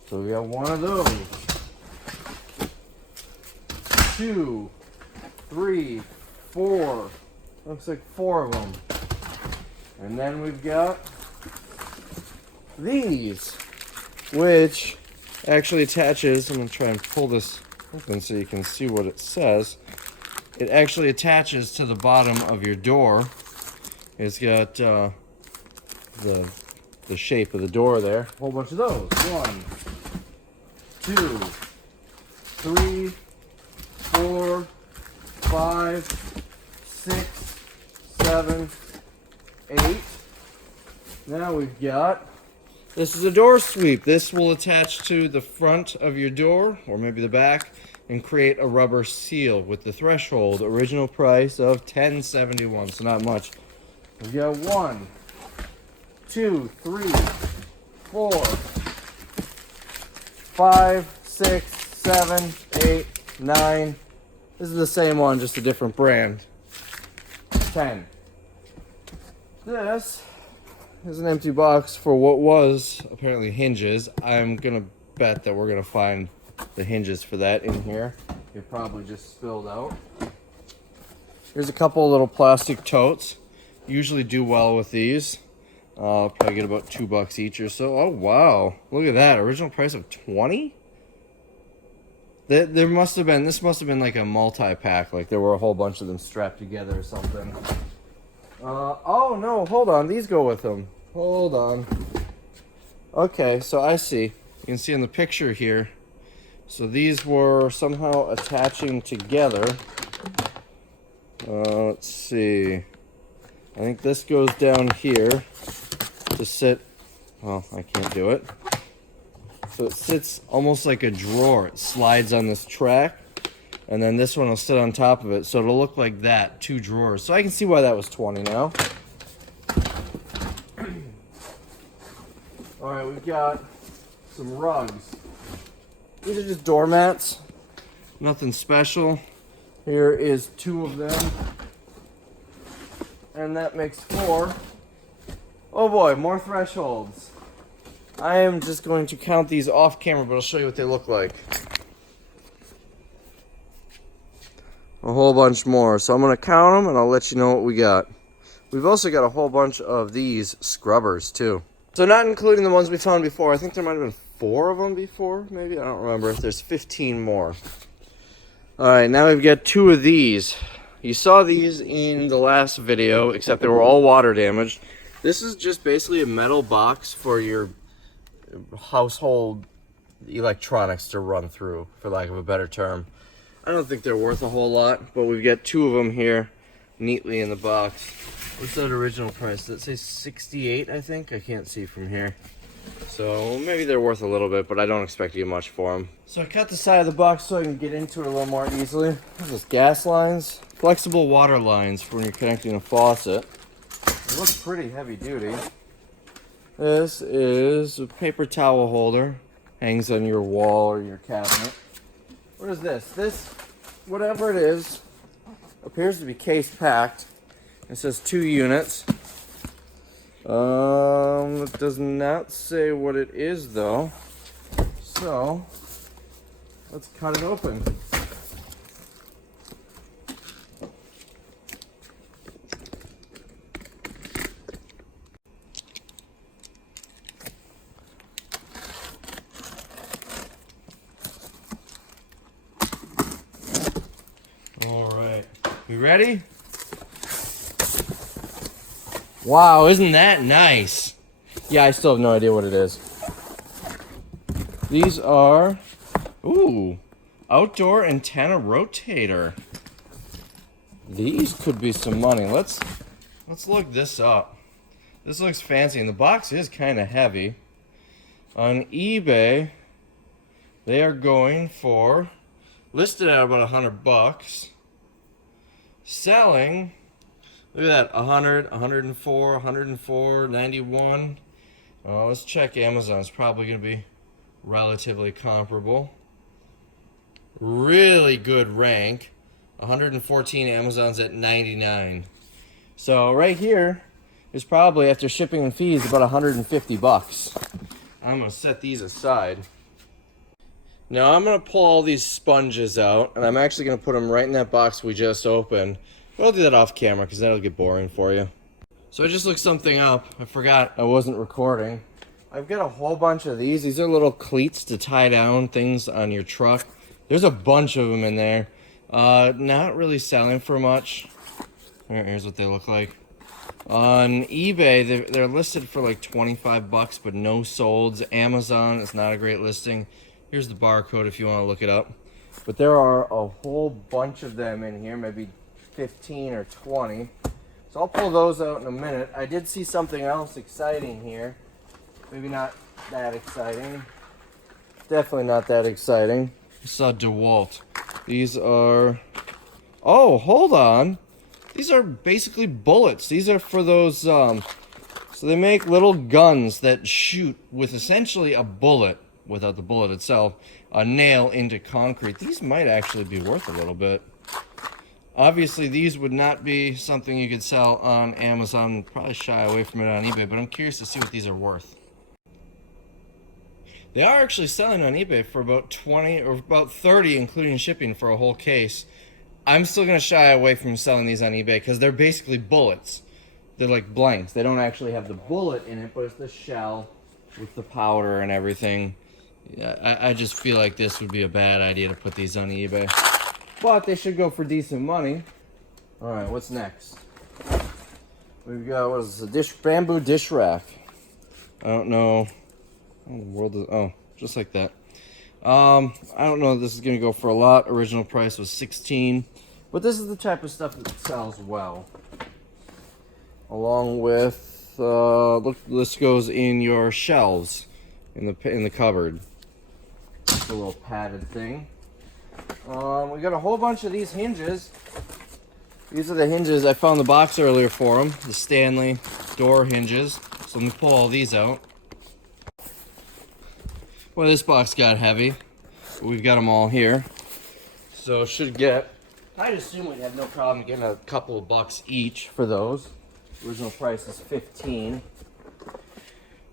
So we got one of those. 2, 3, 4. Looks like 4 of them. And then we've got these, which actually attaches. I'm going to try and pull this open so you can see what it says. It actually attaches to the bottom of your door. It's got the shape of the door there. A whole bunch of those. 1, 2, 3, 5, 6, 7, 8. Now we've got, this is a door sweep. This will attach to the front of your door, or maybe the back, and create a rubber seal with the threshold. Original price of $10.71, so not much. We've got 1, 2, 3, 4, 5, 6, 7, 8, 9. This is the same one, just a different brand. 10. This is an empty box for what was apparently hinges. I'm gonna bet that we're gonna find the hinges for that in here. It probably just spilled out. Here's a couple little plastic totes. Usually do well with these. Probably get about $2 each or so. Oh wow, look at that. Original price of 20. There must have been, this must have been like a multi-pack, like there were a whole bunch of them strapped together or something. Oh no, hold on, these go with them. Hold on. Okay, so I see. You can see in the picture here. So these were somehow attaching together. Let's see. I think this goes down here to sit, well, I can't do it. So it sits almost like a drawer. It slides on this track, and then this one will sit on top of it. So it'll look like that, 2 drawers. So I can see why that was 20 now. All right, we've got some rugs. These are just doormats, nothing special. Here is 2 of them, and that makes 4. Oh boy, more thresholds. I am just going to count these off camera, but I'll show you what they look like. A whole bunch more. So I'm going to count them and I'll let you know what we got. We've also got a whole bunch of these scrubbers too. So not including the ones we found before. I think there might have been 4 of them before, maybe. I don't remember. There's 15 more. All right, now we've got 2 of these. You saw these in the last video, except they were all water damaged. This is just basically a metal box for your household electronics to run through, for lack of a better term. I don't think they're worth a whole lot, but we've got 2 of them here neatly in the box. What's that original price? Does it say 68, I think? I can't see from here. So maybe they're worth a little bit, but I don't expect to get much for them. So I cut the side of the box so I can get into it a little more easily. This is gas lines, flexible water lines for when you're connecting a faucet. It looks pretty heavy duty. This is a paper towel holder. Hangs on your wall or your cabinet. What is this? This, whatever it is, appears to be case packed. It says 2 units. It does not say what it is though. So, let's cut it open. All right, you ready? Wow, isn't that nice? Yeah, I still have no idea what it is. These are, ooh, Outdoor Antenna Rotator. These could be some money. Let's look this up. This looks fancy, and the box is kind of heavy. On eBay, they are going for, listed at about $100. Selling, look at that, 100, 104, 104, 91. Let's check Amazon. It's probably going to be relatively comparable. Really good rank. 114, Amazon's at 99. So right here is probably, after shipping and fees, about $150. I'm going to set these aside. Now I'm going to pull all these sponges out, and I'm actually going to put them right in that box we just opened. But I'll do that off camera because that'll get boring for you. So I just looked something up. I forgot I wasn't recording. I've got a whole bunch of these. These are little cleats to tie down things on your truck. There's a bunch of them in there. Not really selling for much. Here's what they look like. On eBay, they're listed for like $25, but no solds. Amazon is not a great listing. Here's the barcode if you want to look it up. but there are a whole bunch of them in here, maybe 15 or 20. So I'll pull those out in a minute. I did see something else exciting here. Maybe not that exciting. Definitely not that exciting. I saw DeWalt. These are... Oh, hold on. These are basically bullets. These are for those... So they make little guns that shoot with essentially a bullet, without the bullet itself, a nail into concrete. These might actually be worth a little bit. Obviously, these would not be something you could sell on Amazon. Probably shy away from it on eBay, but I'm curious to see what these are worth. They are actually selling on eBay for about 20 or about 30, including shipping, for a whole case. I'm still going to shy away from selling these on eBay because they're basically bullets. They're like blanks. They don't actually have the bullet in it, but it's the shell with the powder and everything. Yeah, I just feel like this would be a bad idea to put these on eBay. But they should go for decent money. Alright, what's next? We've got, what is this, a bamboo dish rack. I don't know. How in the world is, oh, just like that. I don't know if this is going to go for a lot. Original price was $16. But this is the type of stuff that sells well. Along with, look, this goes in your shelves in the cupboard. It's a little padded thing. We got a whole bunch of these hinges. These are the hinges. I found the box earlier for them. The Stanley door hinges. So let me pull all these out. Well, this box got heavy, but we've got them all here. So should get, I'd assume we'd have no problem getting a couple of bucks each for those. Original price is $15.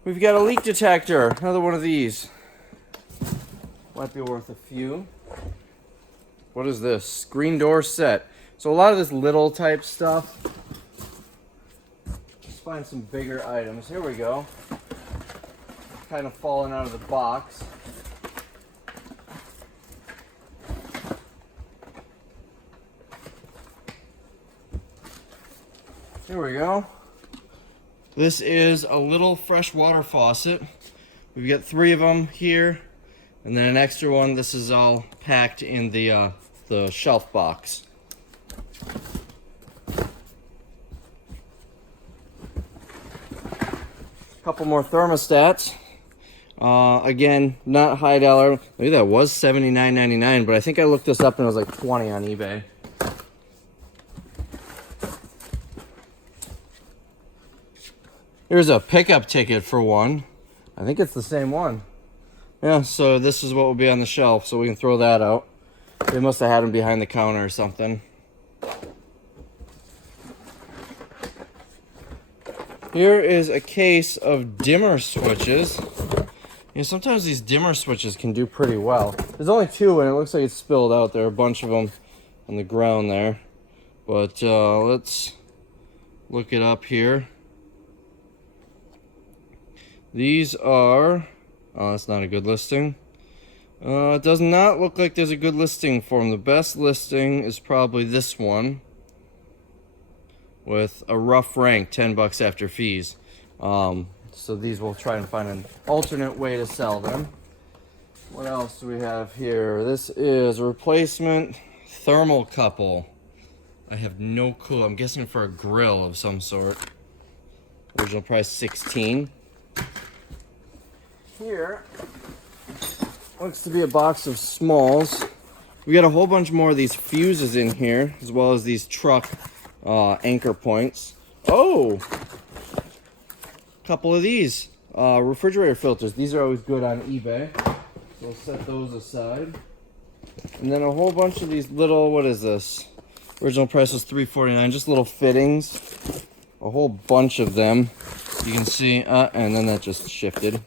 We've got a leak detector, another one of these. Might be worth a few. What is this? Screen door set. So a lot of this little type stuff. Let's find some bigger items. Here we go. Kind of falling out of the box. Here we go. This is a little freshwater faucet. We've got 3 of them here, and then an extra one. This is all packed in the shelf box. A couple more thermostats. Again, not high dollar. Maybe that was $79.99, but I think I looked this up and it was like $20 on eBay. Here's a pickup ticket for one. I think it's the same one. Yeah, so this is what will be on the shelf, so we can throw that out. They must have had them behind the counter or something. Here is a case of dimmer switches. You know, sometimes these dimmer switches can do pretty well. There's only 2 and it looks like it's spilled out. There are a bunch of them on the ground there. But let's look it up here. These are... Oh, that's not a good listing. It does not look like there's a good listing for them. The best listing is probably this one. With a rough rank, $10 after fees. So these we'll try and find an alternate way to sell them. What else do we have here? This is a replacement thermocouple. I have no clue. I'm guessing for a grill of some sort. Original price $16. Here looks to be a box of smalls. We got a whole bunch more of these fuses in here, as well as these truck anchor points. Oh! Couple of these refrigerator filters. These are always good on eBay, so we'll set those aside. And then a whole bunch of these little, what is this? Original price was $3.49. Just little fittings, a whole bunch of them. You can see, and then that just shifted.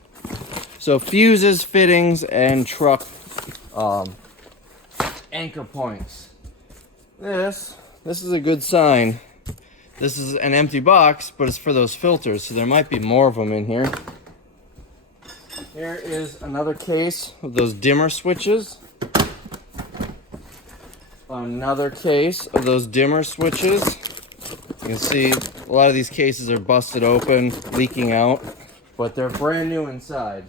So fuses, fittings, and truck anchor points. This is a good sign. This is an empty box, but it's for those filters, so there might be more of them in here. Here is another case of those dimmer switches. Another case of those dimmer switches. You can see a lot of these cases are busted open, leaking out, but they're brand new inside.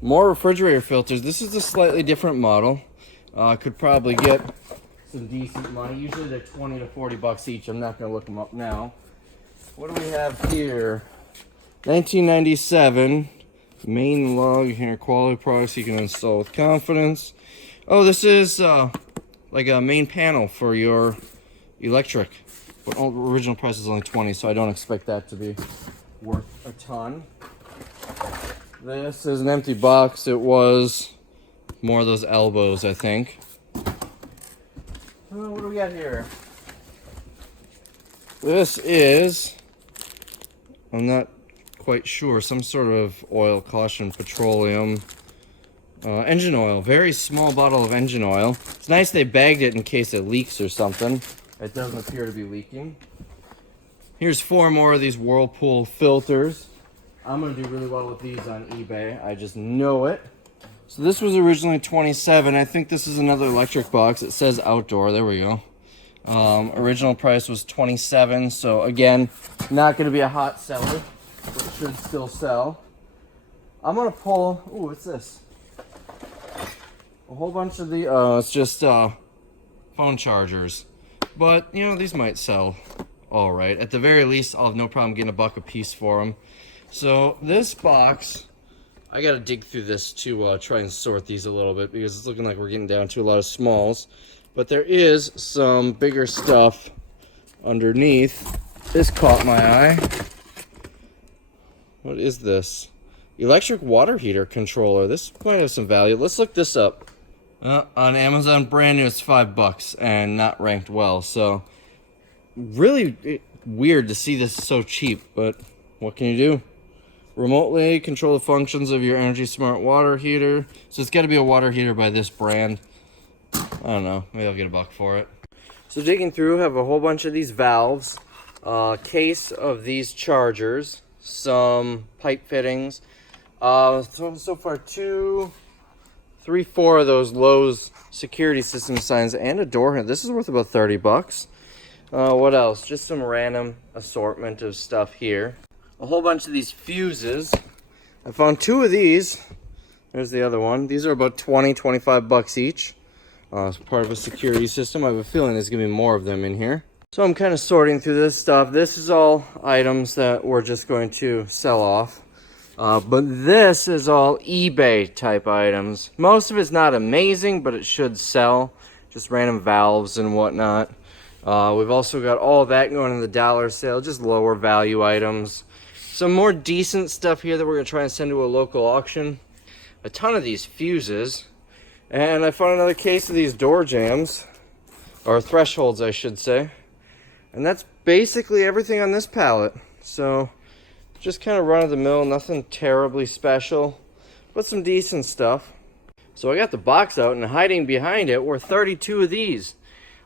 More refrigerator filters. This is a slightly different model. Could probably get some decent money. Usually they're 20 to 40 bucks each. I'm not going to look them up now. What do we have here? 1997 main lug here, quality products you can install with confidence. Oh, this is like a main panel for your electric. But original price is only 20, so I don't expect that to be worth a ton. This is an empty box. It was more of those elbows, I think. What do we got here? This is, I'm not quite sure, some sort of oil, caution petroleum, engine oil. Very small bottle of engine oil. It's nice they bagged it in case it leaks or something. It doesn't appear to be leaking. Here's 4 more of these Whirlpool filters. I'm going to do really well with these on eBay. I just know it. So this was originally $27. I think this is another electric box. It says outdoor. There we go. Original price was $27. So again, not going to be a hot seller, but should still sell. I'm going to pull, ooh, what's this? A whole bunch of the, it's just phone chargers. But, you know, these might sell all right. At the very least, I'll have no problem getting $1 a piece for them. So this box, I got to dig through this to try and sort these a little bit because it's looking like we're getting down to a lot of smalls. But there is some bigger stuff underneath. This caught my eye. What is this? Electric water heater controller. This might have some value. Let's look this up. On Amazon, brand new, it's $5 and not ranked well. So really weird to see this so cheap, but what can you do? Remotely control the functions of your Energy Smart water heater. So it's got to be a water heater by this brand. I don't know. Maybe I'll get $1 for it. So digging through, have a whole bunch of these valves, case of these chargers, some pipe fittings. So far 2, 3, 4 of those Lowe's security system signs and a door handle. This is worth about $30. What else? Just some random assortment of stuff here. A whole bunch of these fuses. I found 2 of these. There's the other one. These are about 20, 25 bucks each. As part of a security system. I have a feeling there's gonna be more of them in here. So I'm kind of sorting through this stuff. This is all items that we're just going to sell off. But this is all eBay type items. Most of it's not amazing, but it should sell. Just random valves and whatnot. We've also got all that going in the dollar sale, just lower value items. Some more decent stuff here that we're gonna try and send to a local auction. A ton of these fuses. And I found another case of these door jams, or thresholds I should say. And that's basically everything on this pallet. So just kind of run of the mill, nothing terribly special, but some decent stuff. So I got the box out, and hiding behind it were 32 of these.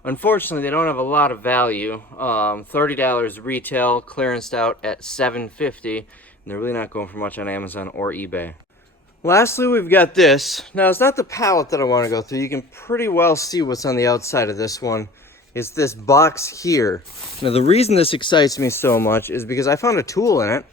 Unfortunately, they don't have a lot of value. $30 retail, clearanced out at $7.50, and they're really not going for much on Amazon or eBay. Lastly, we've got this. Now, it's not the pallet that I want to go through. You can pretty well see what's on the outside of this one. It's this box here. Now, the reason this excites me so much is because I found a tool in it.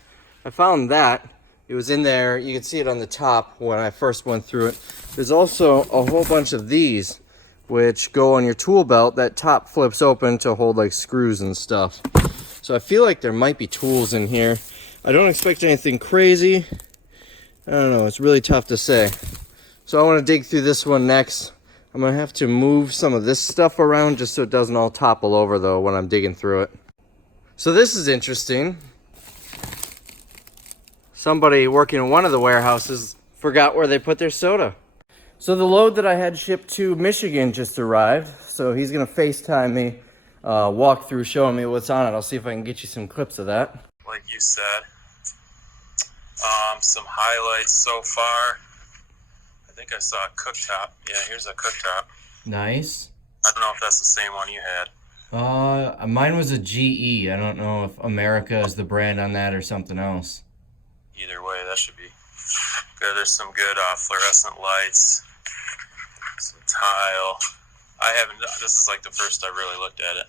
I found that. It was in there. You can see it on the top when I first went through it. There's also a whole bunch of these, which go on your tool belt. That top flips open to hold like screws and stuff. So I feel like there might be tools in here. I don't expect anything crazy. I don't know, it's really tough to say. So I want to dig through this one next. I'm going to have to move some of this stuff around just so it doesn't all topple over though when I'm digging through it. So this is interesting. Somebody working in one of the warehouses forgot where they put their soda. So the load that I had shipped to Michigan just arrived. So he's going to FaceTime me, walk through showing me what's on it. I'll see if I can get you some clips of that. Like you said. Some highlights so far. I think I saw a cooktop. Yeah, here's a cooktop. Nice. I don't know if that's the same one you had. Mine was a GE. I don't know if America is the brand on that or something else. Either way, that should be good. There's some good fluorescent lights. Some tile. This is like the first I really looked at it.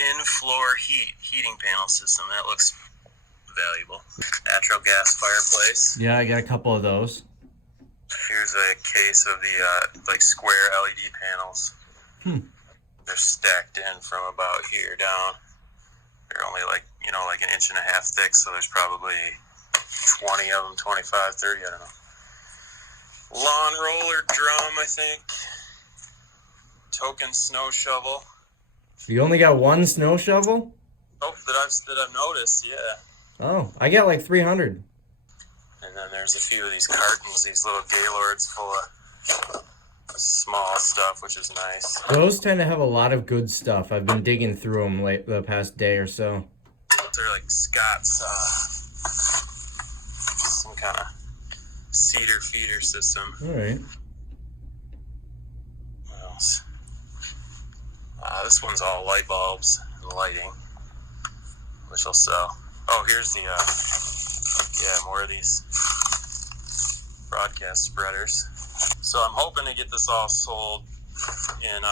In-floor heating panel system. That looks valuable. Natural gas fireplace. Yeah, I got a couple of those. Here's a case of the like square LED panels. They're stacked in from about here down. They're only like, you know, like an inch and a half thick, so there's probably 20 of them, 25, 30, I don't know. Lawn roller drum, I think. Token snow shovel. You only got one snow shovel? Oh, that I've noticed, yeah. Oh, I got like 300. And then there's a few of these cartons, these little Gaylords full of small stuff, which is nice. Those tend to have a lot of good stuff. I've been digging through them the past day or so. They're like Scott's, some kind of cedar feeder system. All right. What else? This one's all light bulbs and lighting, which I'll sell. Oh, here's the, yeah, more of these broadcast spreaders. So I'm hoping to get this all sold in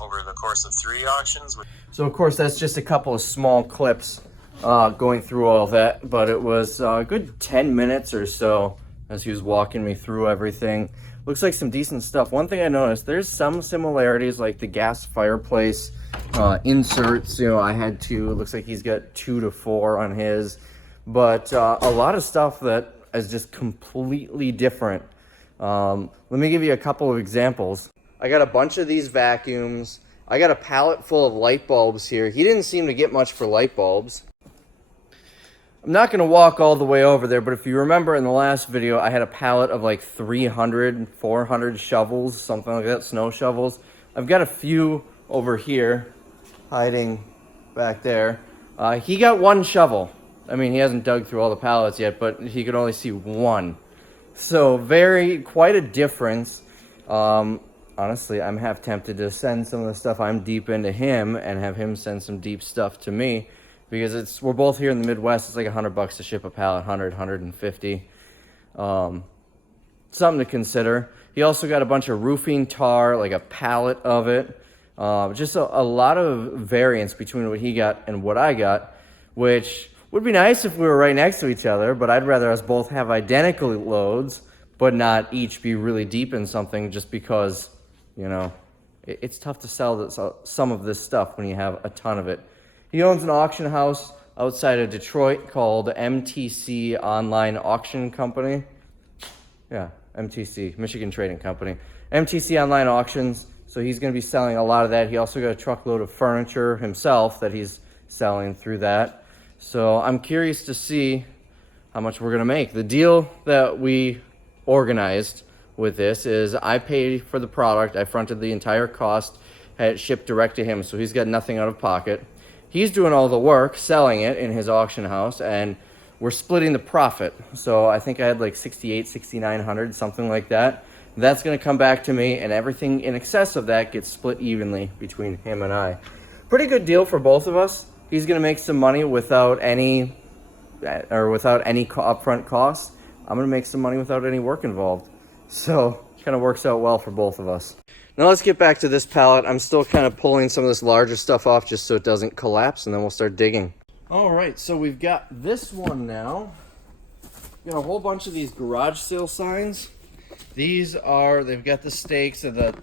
over the course of 3 auctions. So of course that's just a couple of small clips going through all that, but it was a good 10 minutes or so as he was walking me through everything. Looks like some decent stuff. One thing I noticed, there's some similarities, like the gas fireplace inserts. You know, I had 2. It looks like he's got 2 to 4 on his, but a lot of stuff that is just completely different. Let me give you a couple of examples. I got a bunch of these vacuums. I got a pallet full of light bulbs here. He didn't seem to get much for light bulbs. I'm not going to walk all the way over there, but if you remember in the last video, I had a pallet of like 300, 400 shovels, something like that, snow shovels. I've got a few over here hiding back there. He got 1 shovel. I mean, he hasn't dug through all the pallets yet, but he could only see 1. So quite a difference. Honestly, I'm half tempted to send some of the stuff I'm deep into him and have him send some deep stuff to me, because we're both here in the Midwest. It's like $100 to ship a pallet, 150. Something to consider. He also got a bunch of roofing tar, like a pallet of it. Just a lot of variance between what he got and what I got, which would be nice if we were right next to each other, but I'd rather us both have identical loads, but not each be really deep in something, just because, you know, it's tough to sell some of this stuff when you have a ton of it. He owns an auction house outside of Detroit called MTC Online Auction Company. Yeah, MTC, Michigan Trading Company. MTC Online Auctions, so he's going to be selling a lot of that. He also got a truckload of furniture himself that he's selling through that. So I'm curious to see how much we're going to make. The deal that we organized with this is I paid for the product. I fronted the entire cost, had it shipped direct to him, so he's got nothing out of pocket. He's doing all the work, selling it in his auction house, and we're splitting the profit. So I think I had like 6,800, 6,900, something like that. That's going to come back to me, and everything in excess of that gets split evenly between him and I. Pretty good deal for both of us. He's going to make some money without any upfront costs. I'm going to make some money without any work involved. So it kind of works out well for both of us. Now let's get back to this pallet. I'm still kind of pulling some of this larger stuff off just so it doesn't collapse, and then we'll start digging. All right, so we've got this one now. We've got a whole bunch of these garage sale signs. They've got the stakes of the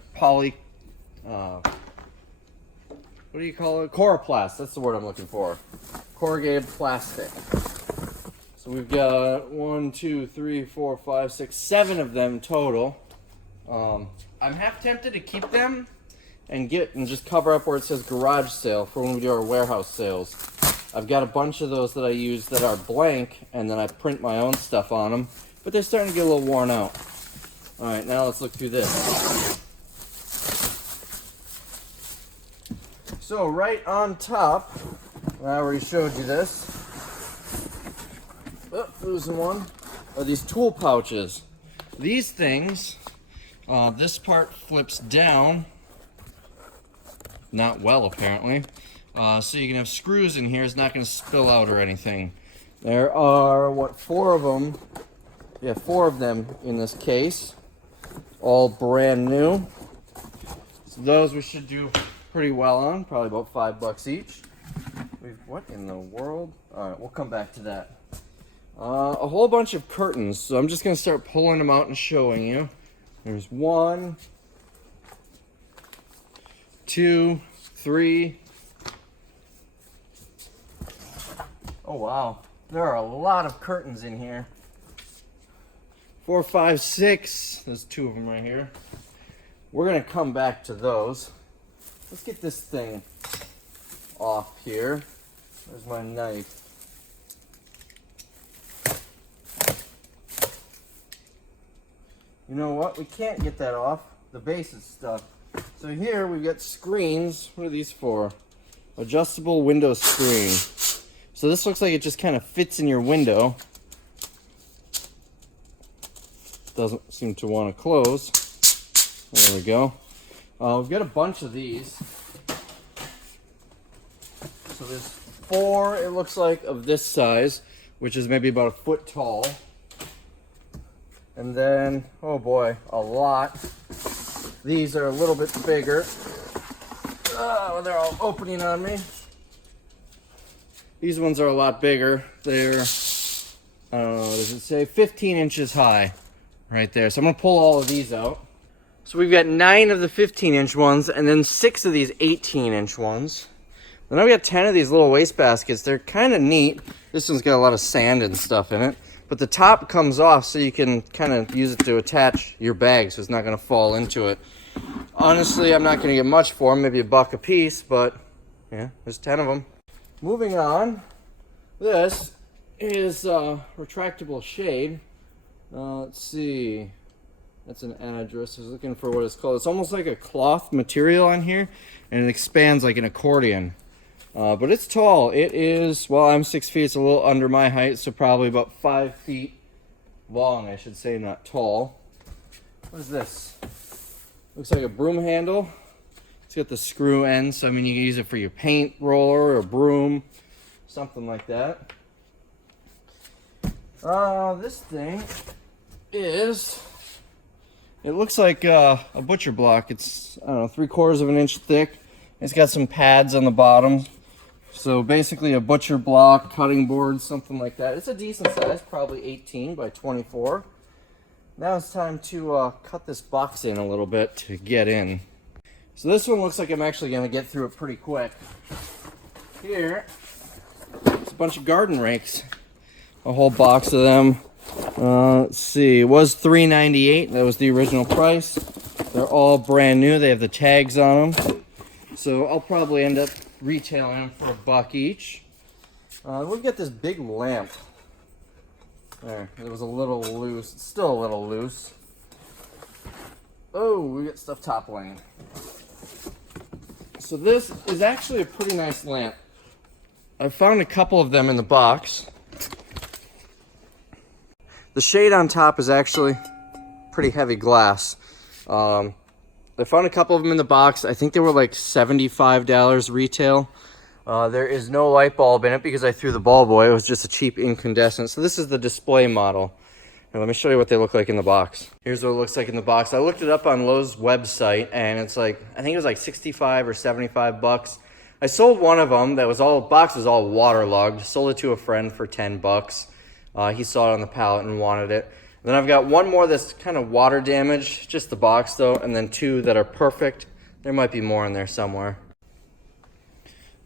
what do you call it? Coroplast, that's the word I'm looking for. Corrugated plastic. So we've got 1, 2, 3, 4, 5, 6, 7 of them total. I'm half tempted to keep them and just cover up where it says garage sale for when we do our warehouse sales. I've got a bunch of those that I use that are blank, and then I print my own stuff on them, but they're starting to get a little worn out. All right, now let's look through this. So right on top, I already showed you this. Oh, losing one. Are these tool pouches. These things, this part flips down. Not well, apparently. So you can have screws in here. It's not going to spill out or anything. There are, 4 of them? Yeah, 4 of them in this case. All brand new. So those we should do pretty well on. Probably about $5 each. What in the world? All right, we'll come back to that. A whole bunch of curtains. So I'm just going to start pulling them out and showing you. There's 1, 2, 3. Oh wow, there are a lot of curtains in here. 4, 5, 6. There's 2 of them right here. We're gonna come back to those. Let's get this thing off here. There's my knife. You know what? We can't get that off. The base is stuck. So here we've got screens. What are these for? Adjustable window screen. So this looks like it just kind of fits in your window. Doesn't seem to want to close. There we go. We've got a bunch of these. So there's 4, it looks like, of this size, which is maybe about a foot tall. And then, oh boy, a lot. These are a little bit bigger. Oh, they're all opening on me. These ones are a lot bigger. They're, I don't know, does it say 15 inches high right there? So I'm gonna pull all of these out. So we've got 9 of the 15-inch ones and then 6 of these 18-inch ones. Then I've got 10 of these little waste baskets. They're kind of neat. This one's got a lot of sand and stuff in it. But the top comes off so you can kind of use it to attach your bag so it's not going to fall into it. Honestly, I'm not going to get much for them, maybe $1 a piece, but yeah, there's 10 of them. Moving on, this is Retractable Shade. Let's see, that's an address. I was looking for what it's called. It's almost like a cloth material on here, and it expands like an accordion. But it's tall. It is, well, I'm 6 feet. It's a little under my height, so probably about 5 feet long, I should say, not tall. What is this? Looks like a broom handle. It's got the screw end, so I mean you can use it for your paint roller or broom, something like that. This thing is, it looks like a butcher block. It's, I don't know, 3/4 of an inch thick. It's got some pads on the bottom. So basically a butcher block, cutting board, something like that. It's a decent size, probably 18 by 24. Now it's time to cut this box in a little bit to get in. So this one looks like I'm actually going to get through it pretty quick. Here, it's a bunch of garden rakes. A whole box of them. Let's see, it was $3.98. That was the original price. They're all brand new. They have the tags on them. So I'll probably end up retailing them for $1 each. We've got this big lamp. There, it was a little loose. It's still a little loose. Oh, we got stuff toppling. So this is actually a pretty nice lamp. I found a couple of them in the box. The shade on top is actually pretty heavy glass. I found a couple of them in the box. I think they were like $75 retail. There is no light bulb in it because I threw the bulb away. It was just a cheap incandescent. So this is the display model. And let me show you what they look like in the box. Here's what it looks like in the box. I looked it up on Lowe's website and it's like, I think it was like 65 or 75 bucks. I sold one of them that was all, box was all waterlogged. Sold it to a friend for 10 bucks. He saw it on the pallet and wanted it. Then I've got one more that's kind of water damaged, just the box though, and then 2 that are perfect. There might be more in there somewhere.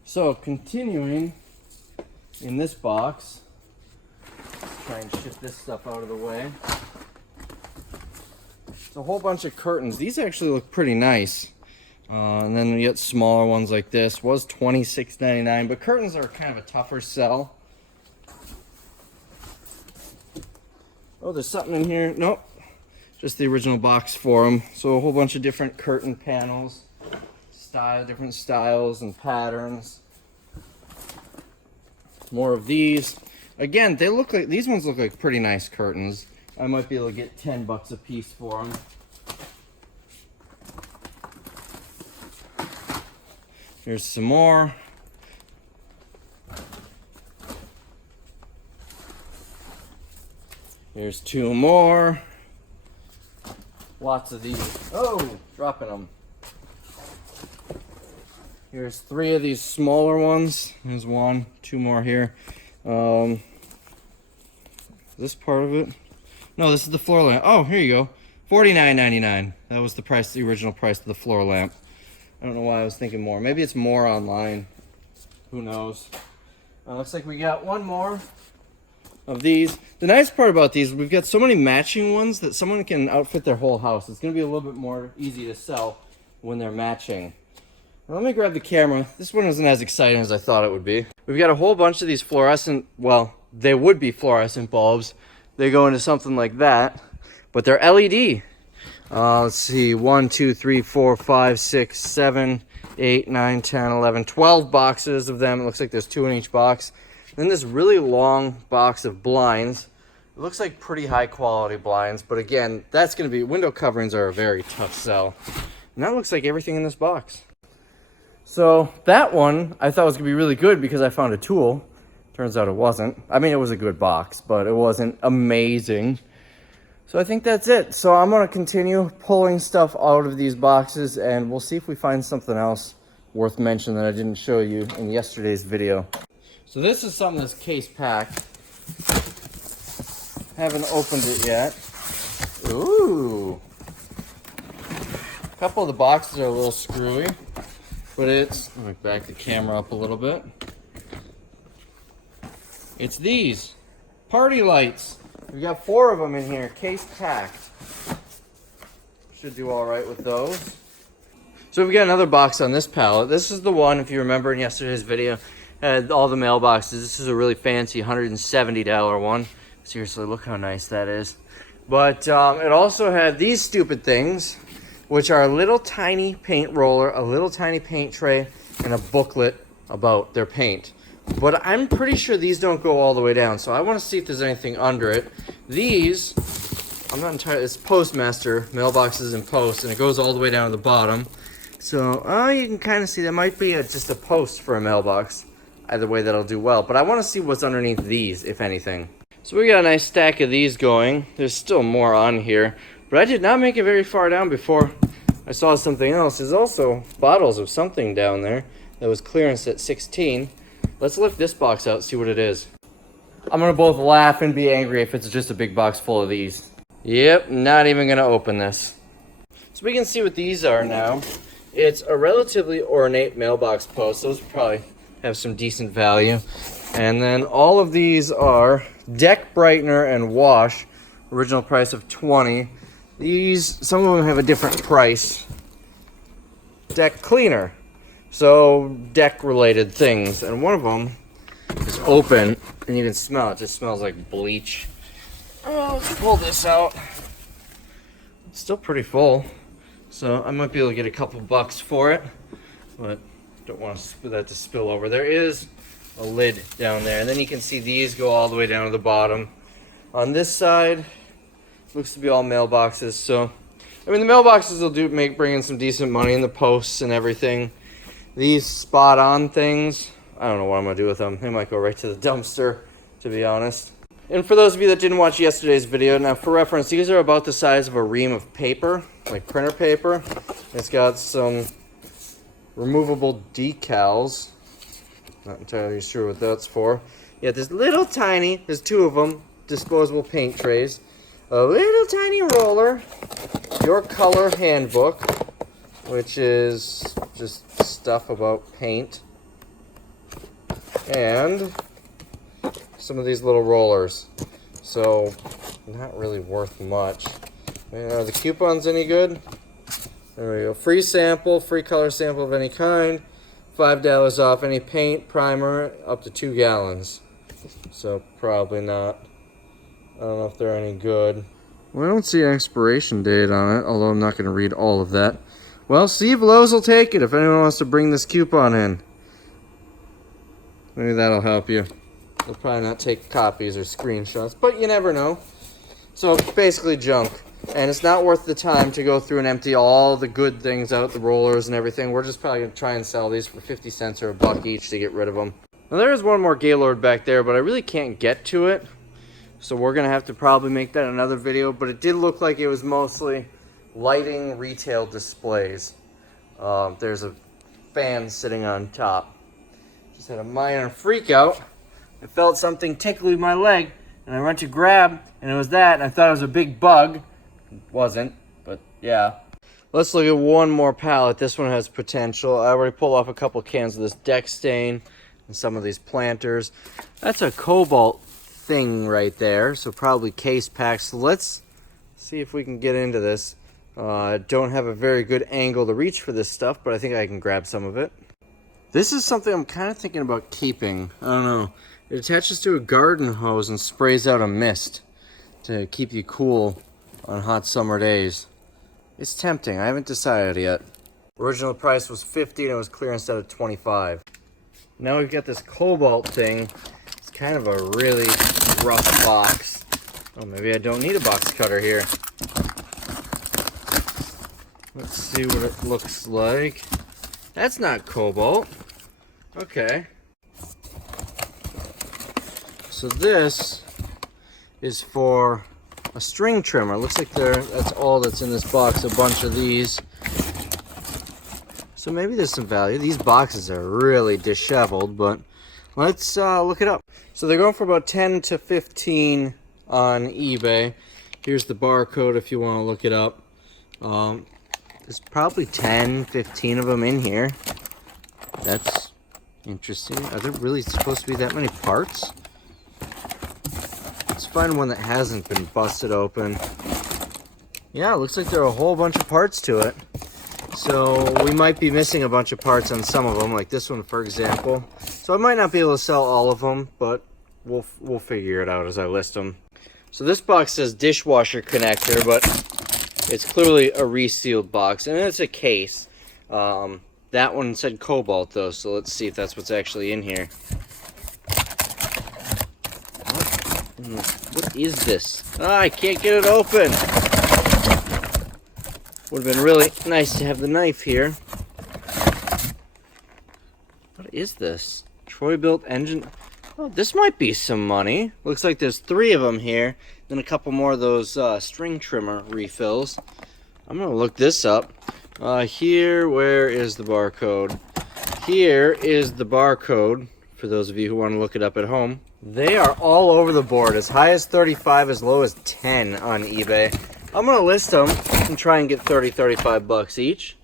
So continuing in this box, let's try and shift this stuff out of the way. It's a whole bunch of curtains. These actually look pretty nice. And then we get smaller ones like this. Was $26.99, but curtains are kind of a tougher sell. Oh, there's something in here. Nope, just the original box for them. So a whole bunch of different curtain panels, different styles and patterns. More of these. Again, they look like, these ones look like pretty nice curtains. I might be able to get 10 bucks a piece for them. Here's some more. Here's 2 more. Lots of these. Oh, dropping them. Here's 3 of these smaller ones. There's 1, 2 more here. this part of it? No, this is the floor lamp. Oh, here you go. $49.99. That was the price, the original price of the floor lamp. I don't know why I was thinking more. Maybe it's more online. Who knows? Looks like we got one more of these. The nice part about these, we've got so many matching ones that someone can outfit their whole house. It's going to be a little bit more easy to sell when they're matching. Now, let me grab the camera. This one isn't as exciting as I thought it would be. We've got a whole bunch of these fluorescent, well, they would be fluorescent bulbs. They go into something like that, but they're LED. Let's see, 1, 2, 3, 4, 5, 6, 7, 8, 9, 10, 11, 12 boxes of them. It looks like there's 2 in each box. Then this really long box of blinds. It looks like pretty high quality blinds, but again, that's going to be, window coverings are a very tough sell. And that looks like everything in this box. So that one I thought was going to be really good because I found a tool. Turns out it wasn't. I mean, it was a good box, but it wasn't amazing. So I think that's it. So I'm going to continue pulling stuff out of these boxes, and we'll see if we find something else worth mentioning that I didn't show you in yesterday's video. So this is something that's case packed. Haven't opened it yet. Ooh. A couple of the boxes are a little screwy, but it's, let me back the camera up a little bit. It's these party lights. We've got 4 of them in here, case packed. Should do all right with those. So we've got another box on this pallet. This is the one, if you remember in yesterday's video, had all the mailboxes. This is a really fancy $170 one. Seriously, look how nice that is. But it also had these stupid things, which are a little tiny paint roller, a little tiny paint tray, and a booklet about their paint. But I'm pretty sure these don't go all the way down, so I want to see if there's anything under it. These, I'm not entirely, it's Postmaster, mailboxes and post, and it goes all the way down to the bottom. So, you can kind of see that might be just a post for a mailbox. Either way, that'll do well. But I want to see what's underneath these, if anything. So we got a nice stack of these going. There's still more on here, but I did not make it very far down before I saw something else. There's also bottles of something down there that was clearance at 16. Let's lift this box out, see what it is. I'm gonna both laugh and be angry if it's just a big box full of these. Yep, not even gonna open this. So we can see what these are now. It's a relatively ornate mailbox post. Those probably have some decent value. And then all of these are deck brightener and wash. Original price of $20. These, some of them have a different price. Deck cleaner. So deck related things, and one of them is open and you can smell it. It just smells like bleach. Oh, let's pull this out. It's still pretty full, so I might be able to get a couple bucks for it, but don't want that to spill over. There is a lid down there, and then you can see these go all the way down to the bottom. On this side, looks to be all mailboxes. So I mean, the mailboxes will bring in some decent money, in the posts and everything. These spot-on things, I don't know what I'm going to do with them. They might go right to the dumpster, to be honest. And for those of you that didn't watch yesterday's video, now for reference, these are about the size of a ream of paper, like printer paper. It's got some removable decals. Not entirely sure what that's for. Yeah, there's little tiny, there's 2 of them, disposable paint trays. A little tiny roller, your color handbook, which is just stuff about paint, and some of these little rollers. So, not really worth much. Are the coupons any good? There we go. Free sample, free color sample of any kind. $5 off any paint, primer, up to 2 gallons. So, probably not. I don't know if they're any good. Well, I don't see an expiration date on it, although I'm not going to read all of that. Well, Steve Lowe's will take it if anyone wants to bring this coupon in. Maybe that'll help you. They'll probably not take copies or screenshots, but you never know. So, basically junk. And it's not worth the time to go through and empty all the good things out, the rollers and everything. We're just probably going to try and sell these for 50 cents or $1 each to get rid of them. Now, there is one more Gaylord back there, but I really can't get to it. So we're going to have to probably make that another video, but it did look like it was mostly lighting retail displays. There's a fan sitting on top. Just had a minor freak out. I felt something tickling my leg. and I went to grab, and it was that, and I thought it was a big bug. It wasn't, but yeah. Let's look at one more pallet. This one has potential. I already pulled off a couple cans of this deck stain and some of these planters. That's a Cobalt thing right there, so probably case packs. So let's see if we can get into this. Don't have a very good angle to reach for this stuff, but I think I can grab some of it. This is something I'm kind of thinking about keeping. I don't know. It attaches to a garden hose and sprays out a mist to keep you cool on hot summer days. It's tempting. I haven't decided yet. Original price was $50 and it was clearance out at $25. Now we've got this Cobalt thing. It's kind of a really rough box. Oh, maybe I don't need a box cutter here. Let's see what it looks like. That's not Cobalt. Okay. So this is for a string trimmer. Looks like that's all that's in this box, a bunch of these. So maybe there's some value. These boxes are really disheveled, but let's look it up. So they're going for about 10 to 15 on eBay. Here's the barcode if you want to look it up. There's probably 10, 15 of them in here. That's interesting. Are there really supposed to be that many parts? Let's find one that hasn't been busted open. Yeah, it looks like there are a whole bunch of parts to it. So we might be missing a bunch of parts on some of them, like this one, for example. So I might not be able to sell all of them, but we'll figure it out as I list them. So this box says dishwasher connector, but it's clearly a resealed box, and it's a case. That one said Cobalt, though, so let's see if that's what's actually in here. What is this? I can't get it open. Would have been really nice to have the knife here. What is this? Troy Bilt engine. Oh, this might be some money. Looks like there's 3 of them here. Then a couple more of those string trimmer refills. I'm going to look this up. Here, where is the barcode? Here is the barcode, for those of you who want to look it up at home. They are all over the board, as high as 35, as low as 10 on eBay. I'm going to list them and try and get 30, 35 bucks each.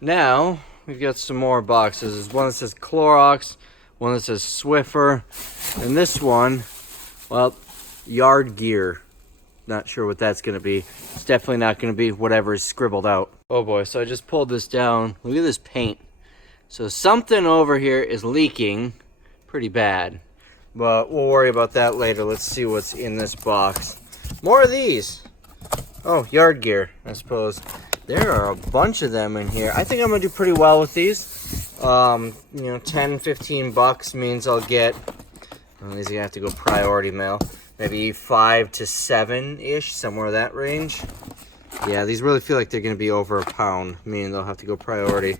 Now, we've got some more boxes. There's one that says Clorox, one that says Swiffer, and this one, well, Yard Gear. Not sure what that's going to be. It's definitely not going to be whatever is scribbled out. Oh boy, so I just pulled this down. Look at this paint. So something over here is leaking pretty bad. But we'll worry about that later. Let's see what's in this box. More of these. Oh, Yard Gear, I suppose. There are a bunch of them in here. I think I'm going to do pretty well with these. 10, 15 bucks means I'll get, well, these are going to have to go priority mail. Maybe 5 to 7-ish, somewhere in that range. Yeah, these really feel like they're going to be over a pound, meaning they'll have to go priority.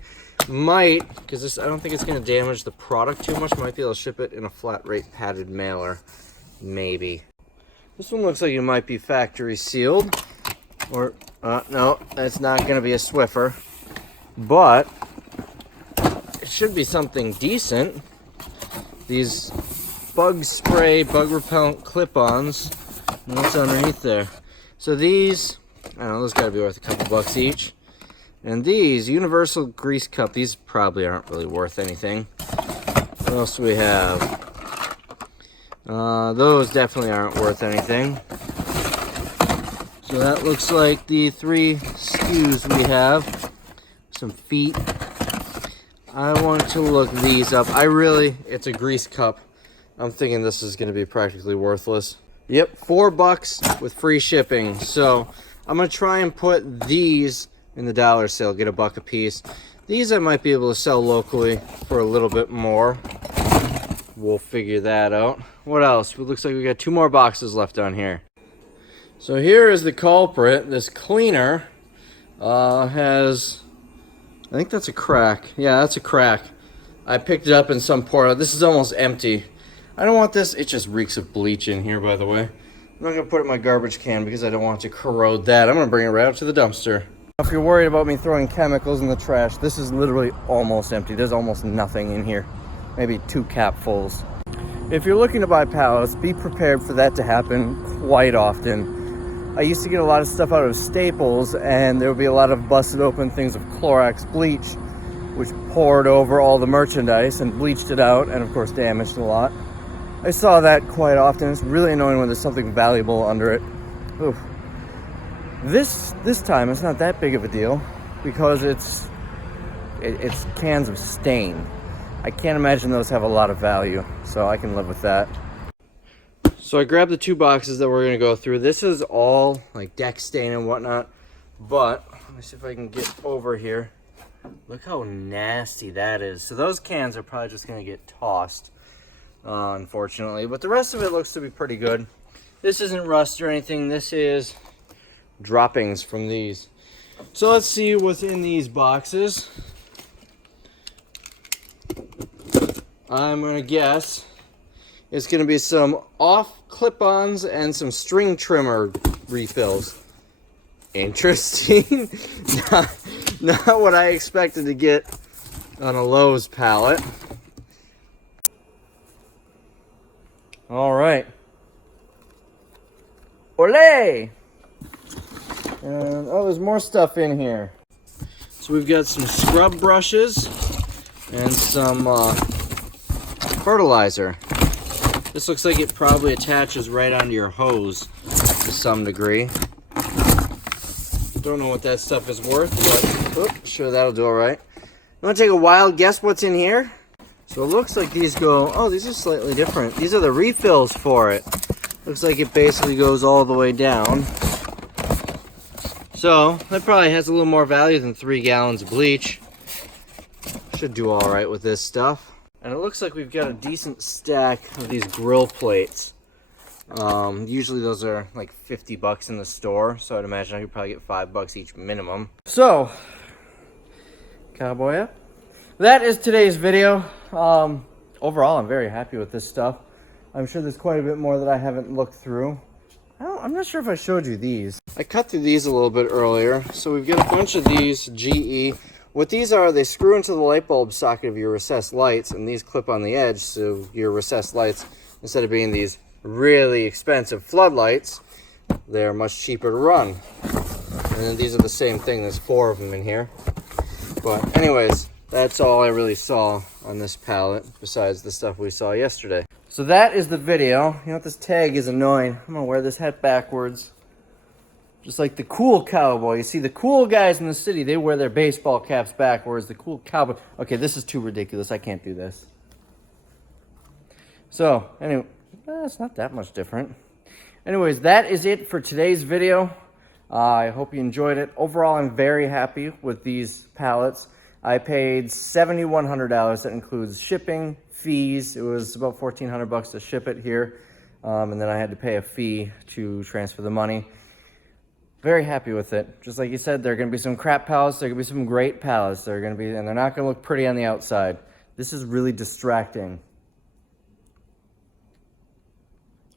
Might, because this, I don't think it's going to damage the product too much. Might be able to ship it in a flat rate padded mailer. Maybe. This one looks like it might be factory sealed. Or, no, that's not going to be a Swiffer. But it should be something decent. These bug spray, bug repellent clip-ons. What's underneath there? So these, I don't know, those got to be worth a couple bucks each. And these, universal grease cup, these probably aren't really worth anything. What else do we have? Those definitely aren't worth anything. So that looks like the 3 SKUs we have. Some feet. I want to look these up. It's a grease cup. I'm thinking this is going to be practically worthless. Yep, $4 with free shipping. So I'm going to try and put these in the dollar sale, get $1 a piece. These I might be able to sell locally for a little bit more. We'll figure that out. What else? It looks like we got 2 more boxes left on here. So here is the culprit. This cleaner has, I think that's a crack. Yeah, that's a crack. I picked it up in some port. This is almost empty. I don't want this. It just reeks of bleach in here, by the way. I'm not going to put it in my garbage can because I don't want it to corrode that. I'm going to bring it right up to the dumpster. If you're worried about me throwing chemicals in the trash, this is literally almost empty. There's almost nothing in here. Maybe 2 capfuls. If you're looking to buy pallets, be prepared for that to happen quite often. I used to get a lot of stuff out of Staples, and there would be a lot of busted open things of Clorox bleach, which poured over all the merchandise and bleached it out, and of course damaged a lot. I saw that quite often. It's really annoying when there's something valuable under it. Oof. This time it's not that big of a deal because it's cans of stain. I can't imagine those have a lot of value, so I can live with that. So I grabbed the 2 boxes that we're going to go through. This is all like deck stain and whatnot, but let me see if I can get over here. Look how nasty that is. So those cans are probably just going to get tossed, unfortunately, but the rest of it looks to be pretty good. This isn't rust or anything. This is droppings from these. So let's see what's in these boxes. I'm going to guess it's going to be some off clip-ons and some string trimmer refills. Interesting. not what I expected to get on a Lowe's pallet. All right. Olé! And oh, there's more stuff in here. So we've got some scrub brushes and some fertilizer. This looks like it probably attaches right onto your hose to some degree. Don't know what that stuff is worth, but sure, that'll do all right. I'm gonna take a wild guess what's in here. So it looks like these go, oh, these are slightly different. These are the refills for it. Looks like it basically goes all the way down. So that probably has a little more value than 3 gallons of bleach. Should do all right with this stuff. And it looks like we've got a decent stack of these grill plates. Usually those are like 50 bucks in the store, so I'd imagine I could probably get $5 each minimum. So, cowboy up. That is today's video. Overall, I'm very happy with this stuff. I'm sure there's quite a bit more that I haven't looked through. I'm not sure if I showed you these. I cut through these a little bit earlier. So we've got a bunch of these GE. What these are, they screw into the light bulb socket of your recessed lights, and these clip on the edge, so your recessed lights, instead of being these really expensive floodlights, they're much cheaper to run. And then these are the same thing. There's 4 of them in here. But anyways, that's all I really saw on this pallet, besides the stuff we saw yesterday. So that is the video. You know what, this tag is annoying. I'm gonna wear this hat backwards. Just like the cool cowboy. You see, the cool guys in the city, they wear their baseball caps backwards. The cool cowboy. Okay, this is too ridiculous. I can't do this. So, anyway, it's not that much different. Anyways, that is it for today's video. I hope you enjoyed it. Overall, I'm very happy with these pallets. I paid $7,100. That includes shipping, fees. It was about $1,400 to ship it here. And then I had to pay a fee to transfer the money. Very happy with it. Just like you said, there are going to be some crap pallets. There are going to be some great pallets. They're going to be, and they're not going to look pretty on the outside. This is really distracting.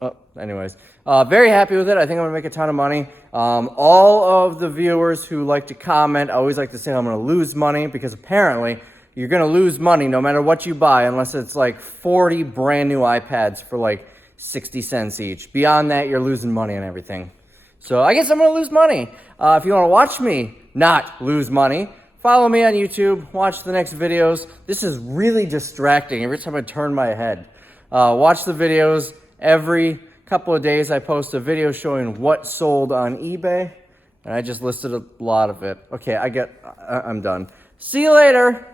Oh, anyways, very happy with it. I think I'm going to make a ton of money. All of the viewers who like to comment, I always like to say I'm going to lose money, because apparently you're going to lose money no matter what you buy, unless it's like 40 brand new iPads for like 60 cents each. Beyond that, you're losing money and everything. So I guess I'm going to lose money. If you want to watch me not lose money, follow me on YouTube, watch the next videos. This is really distracting every time I turn my head. Watch the videos. Every couple of days I post a video showing what sold on eBay, and I just listed a lot of it. Okay, I'm done. See you later.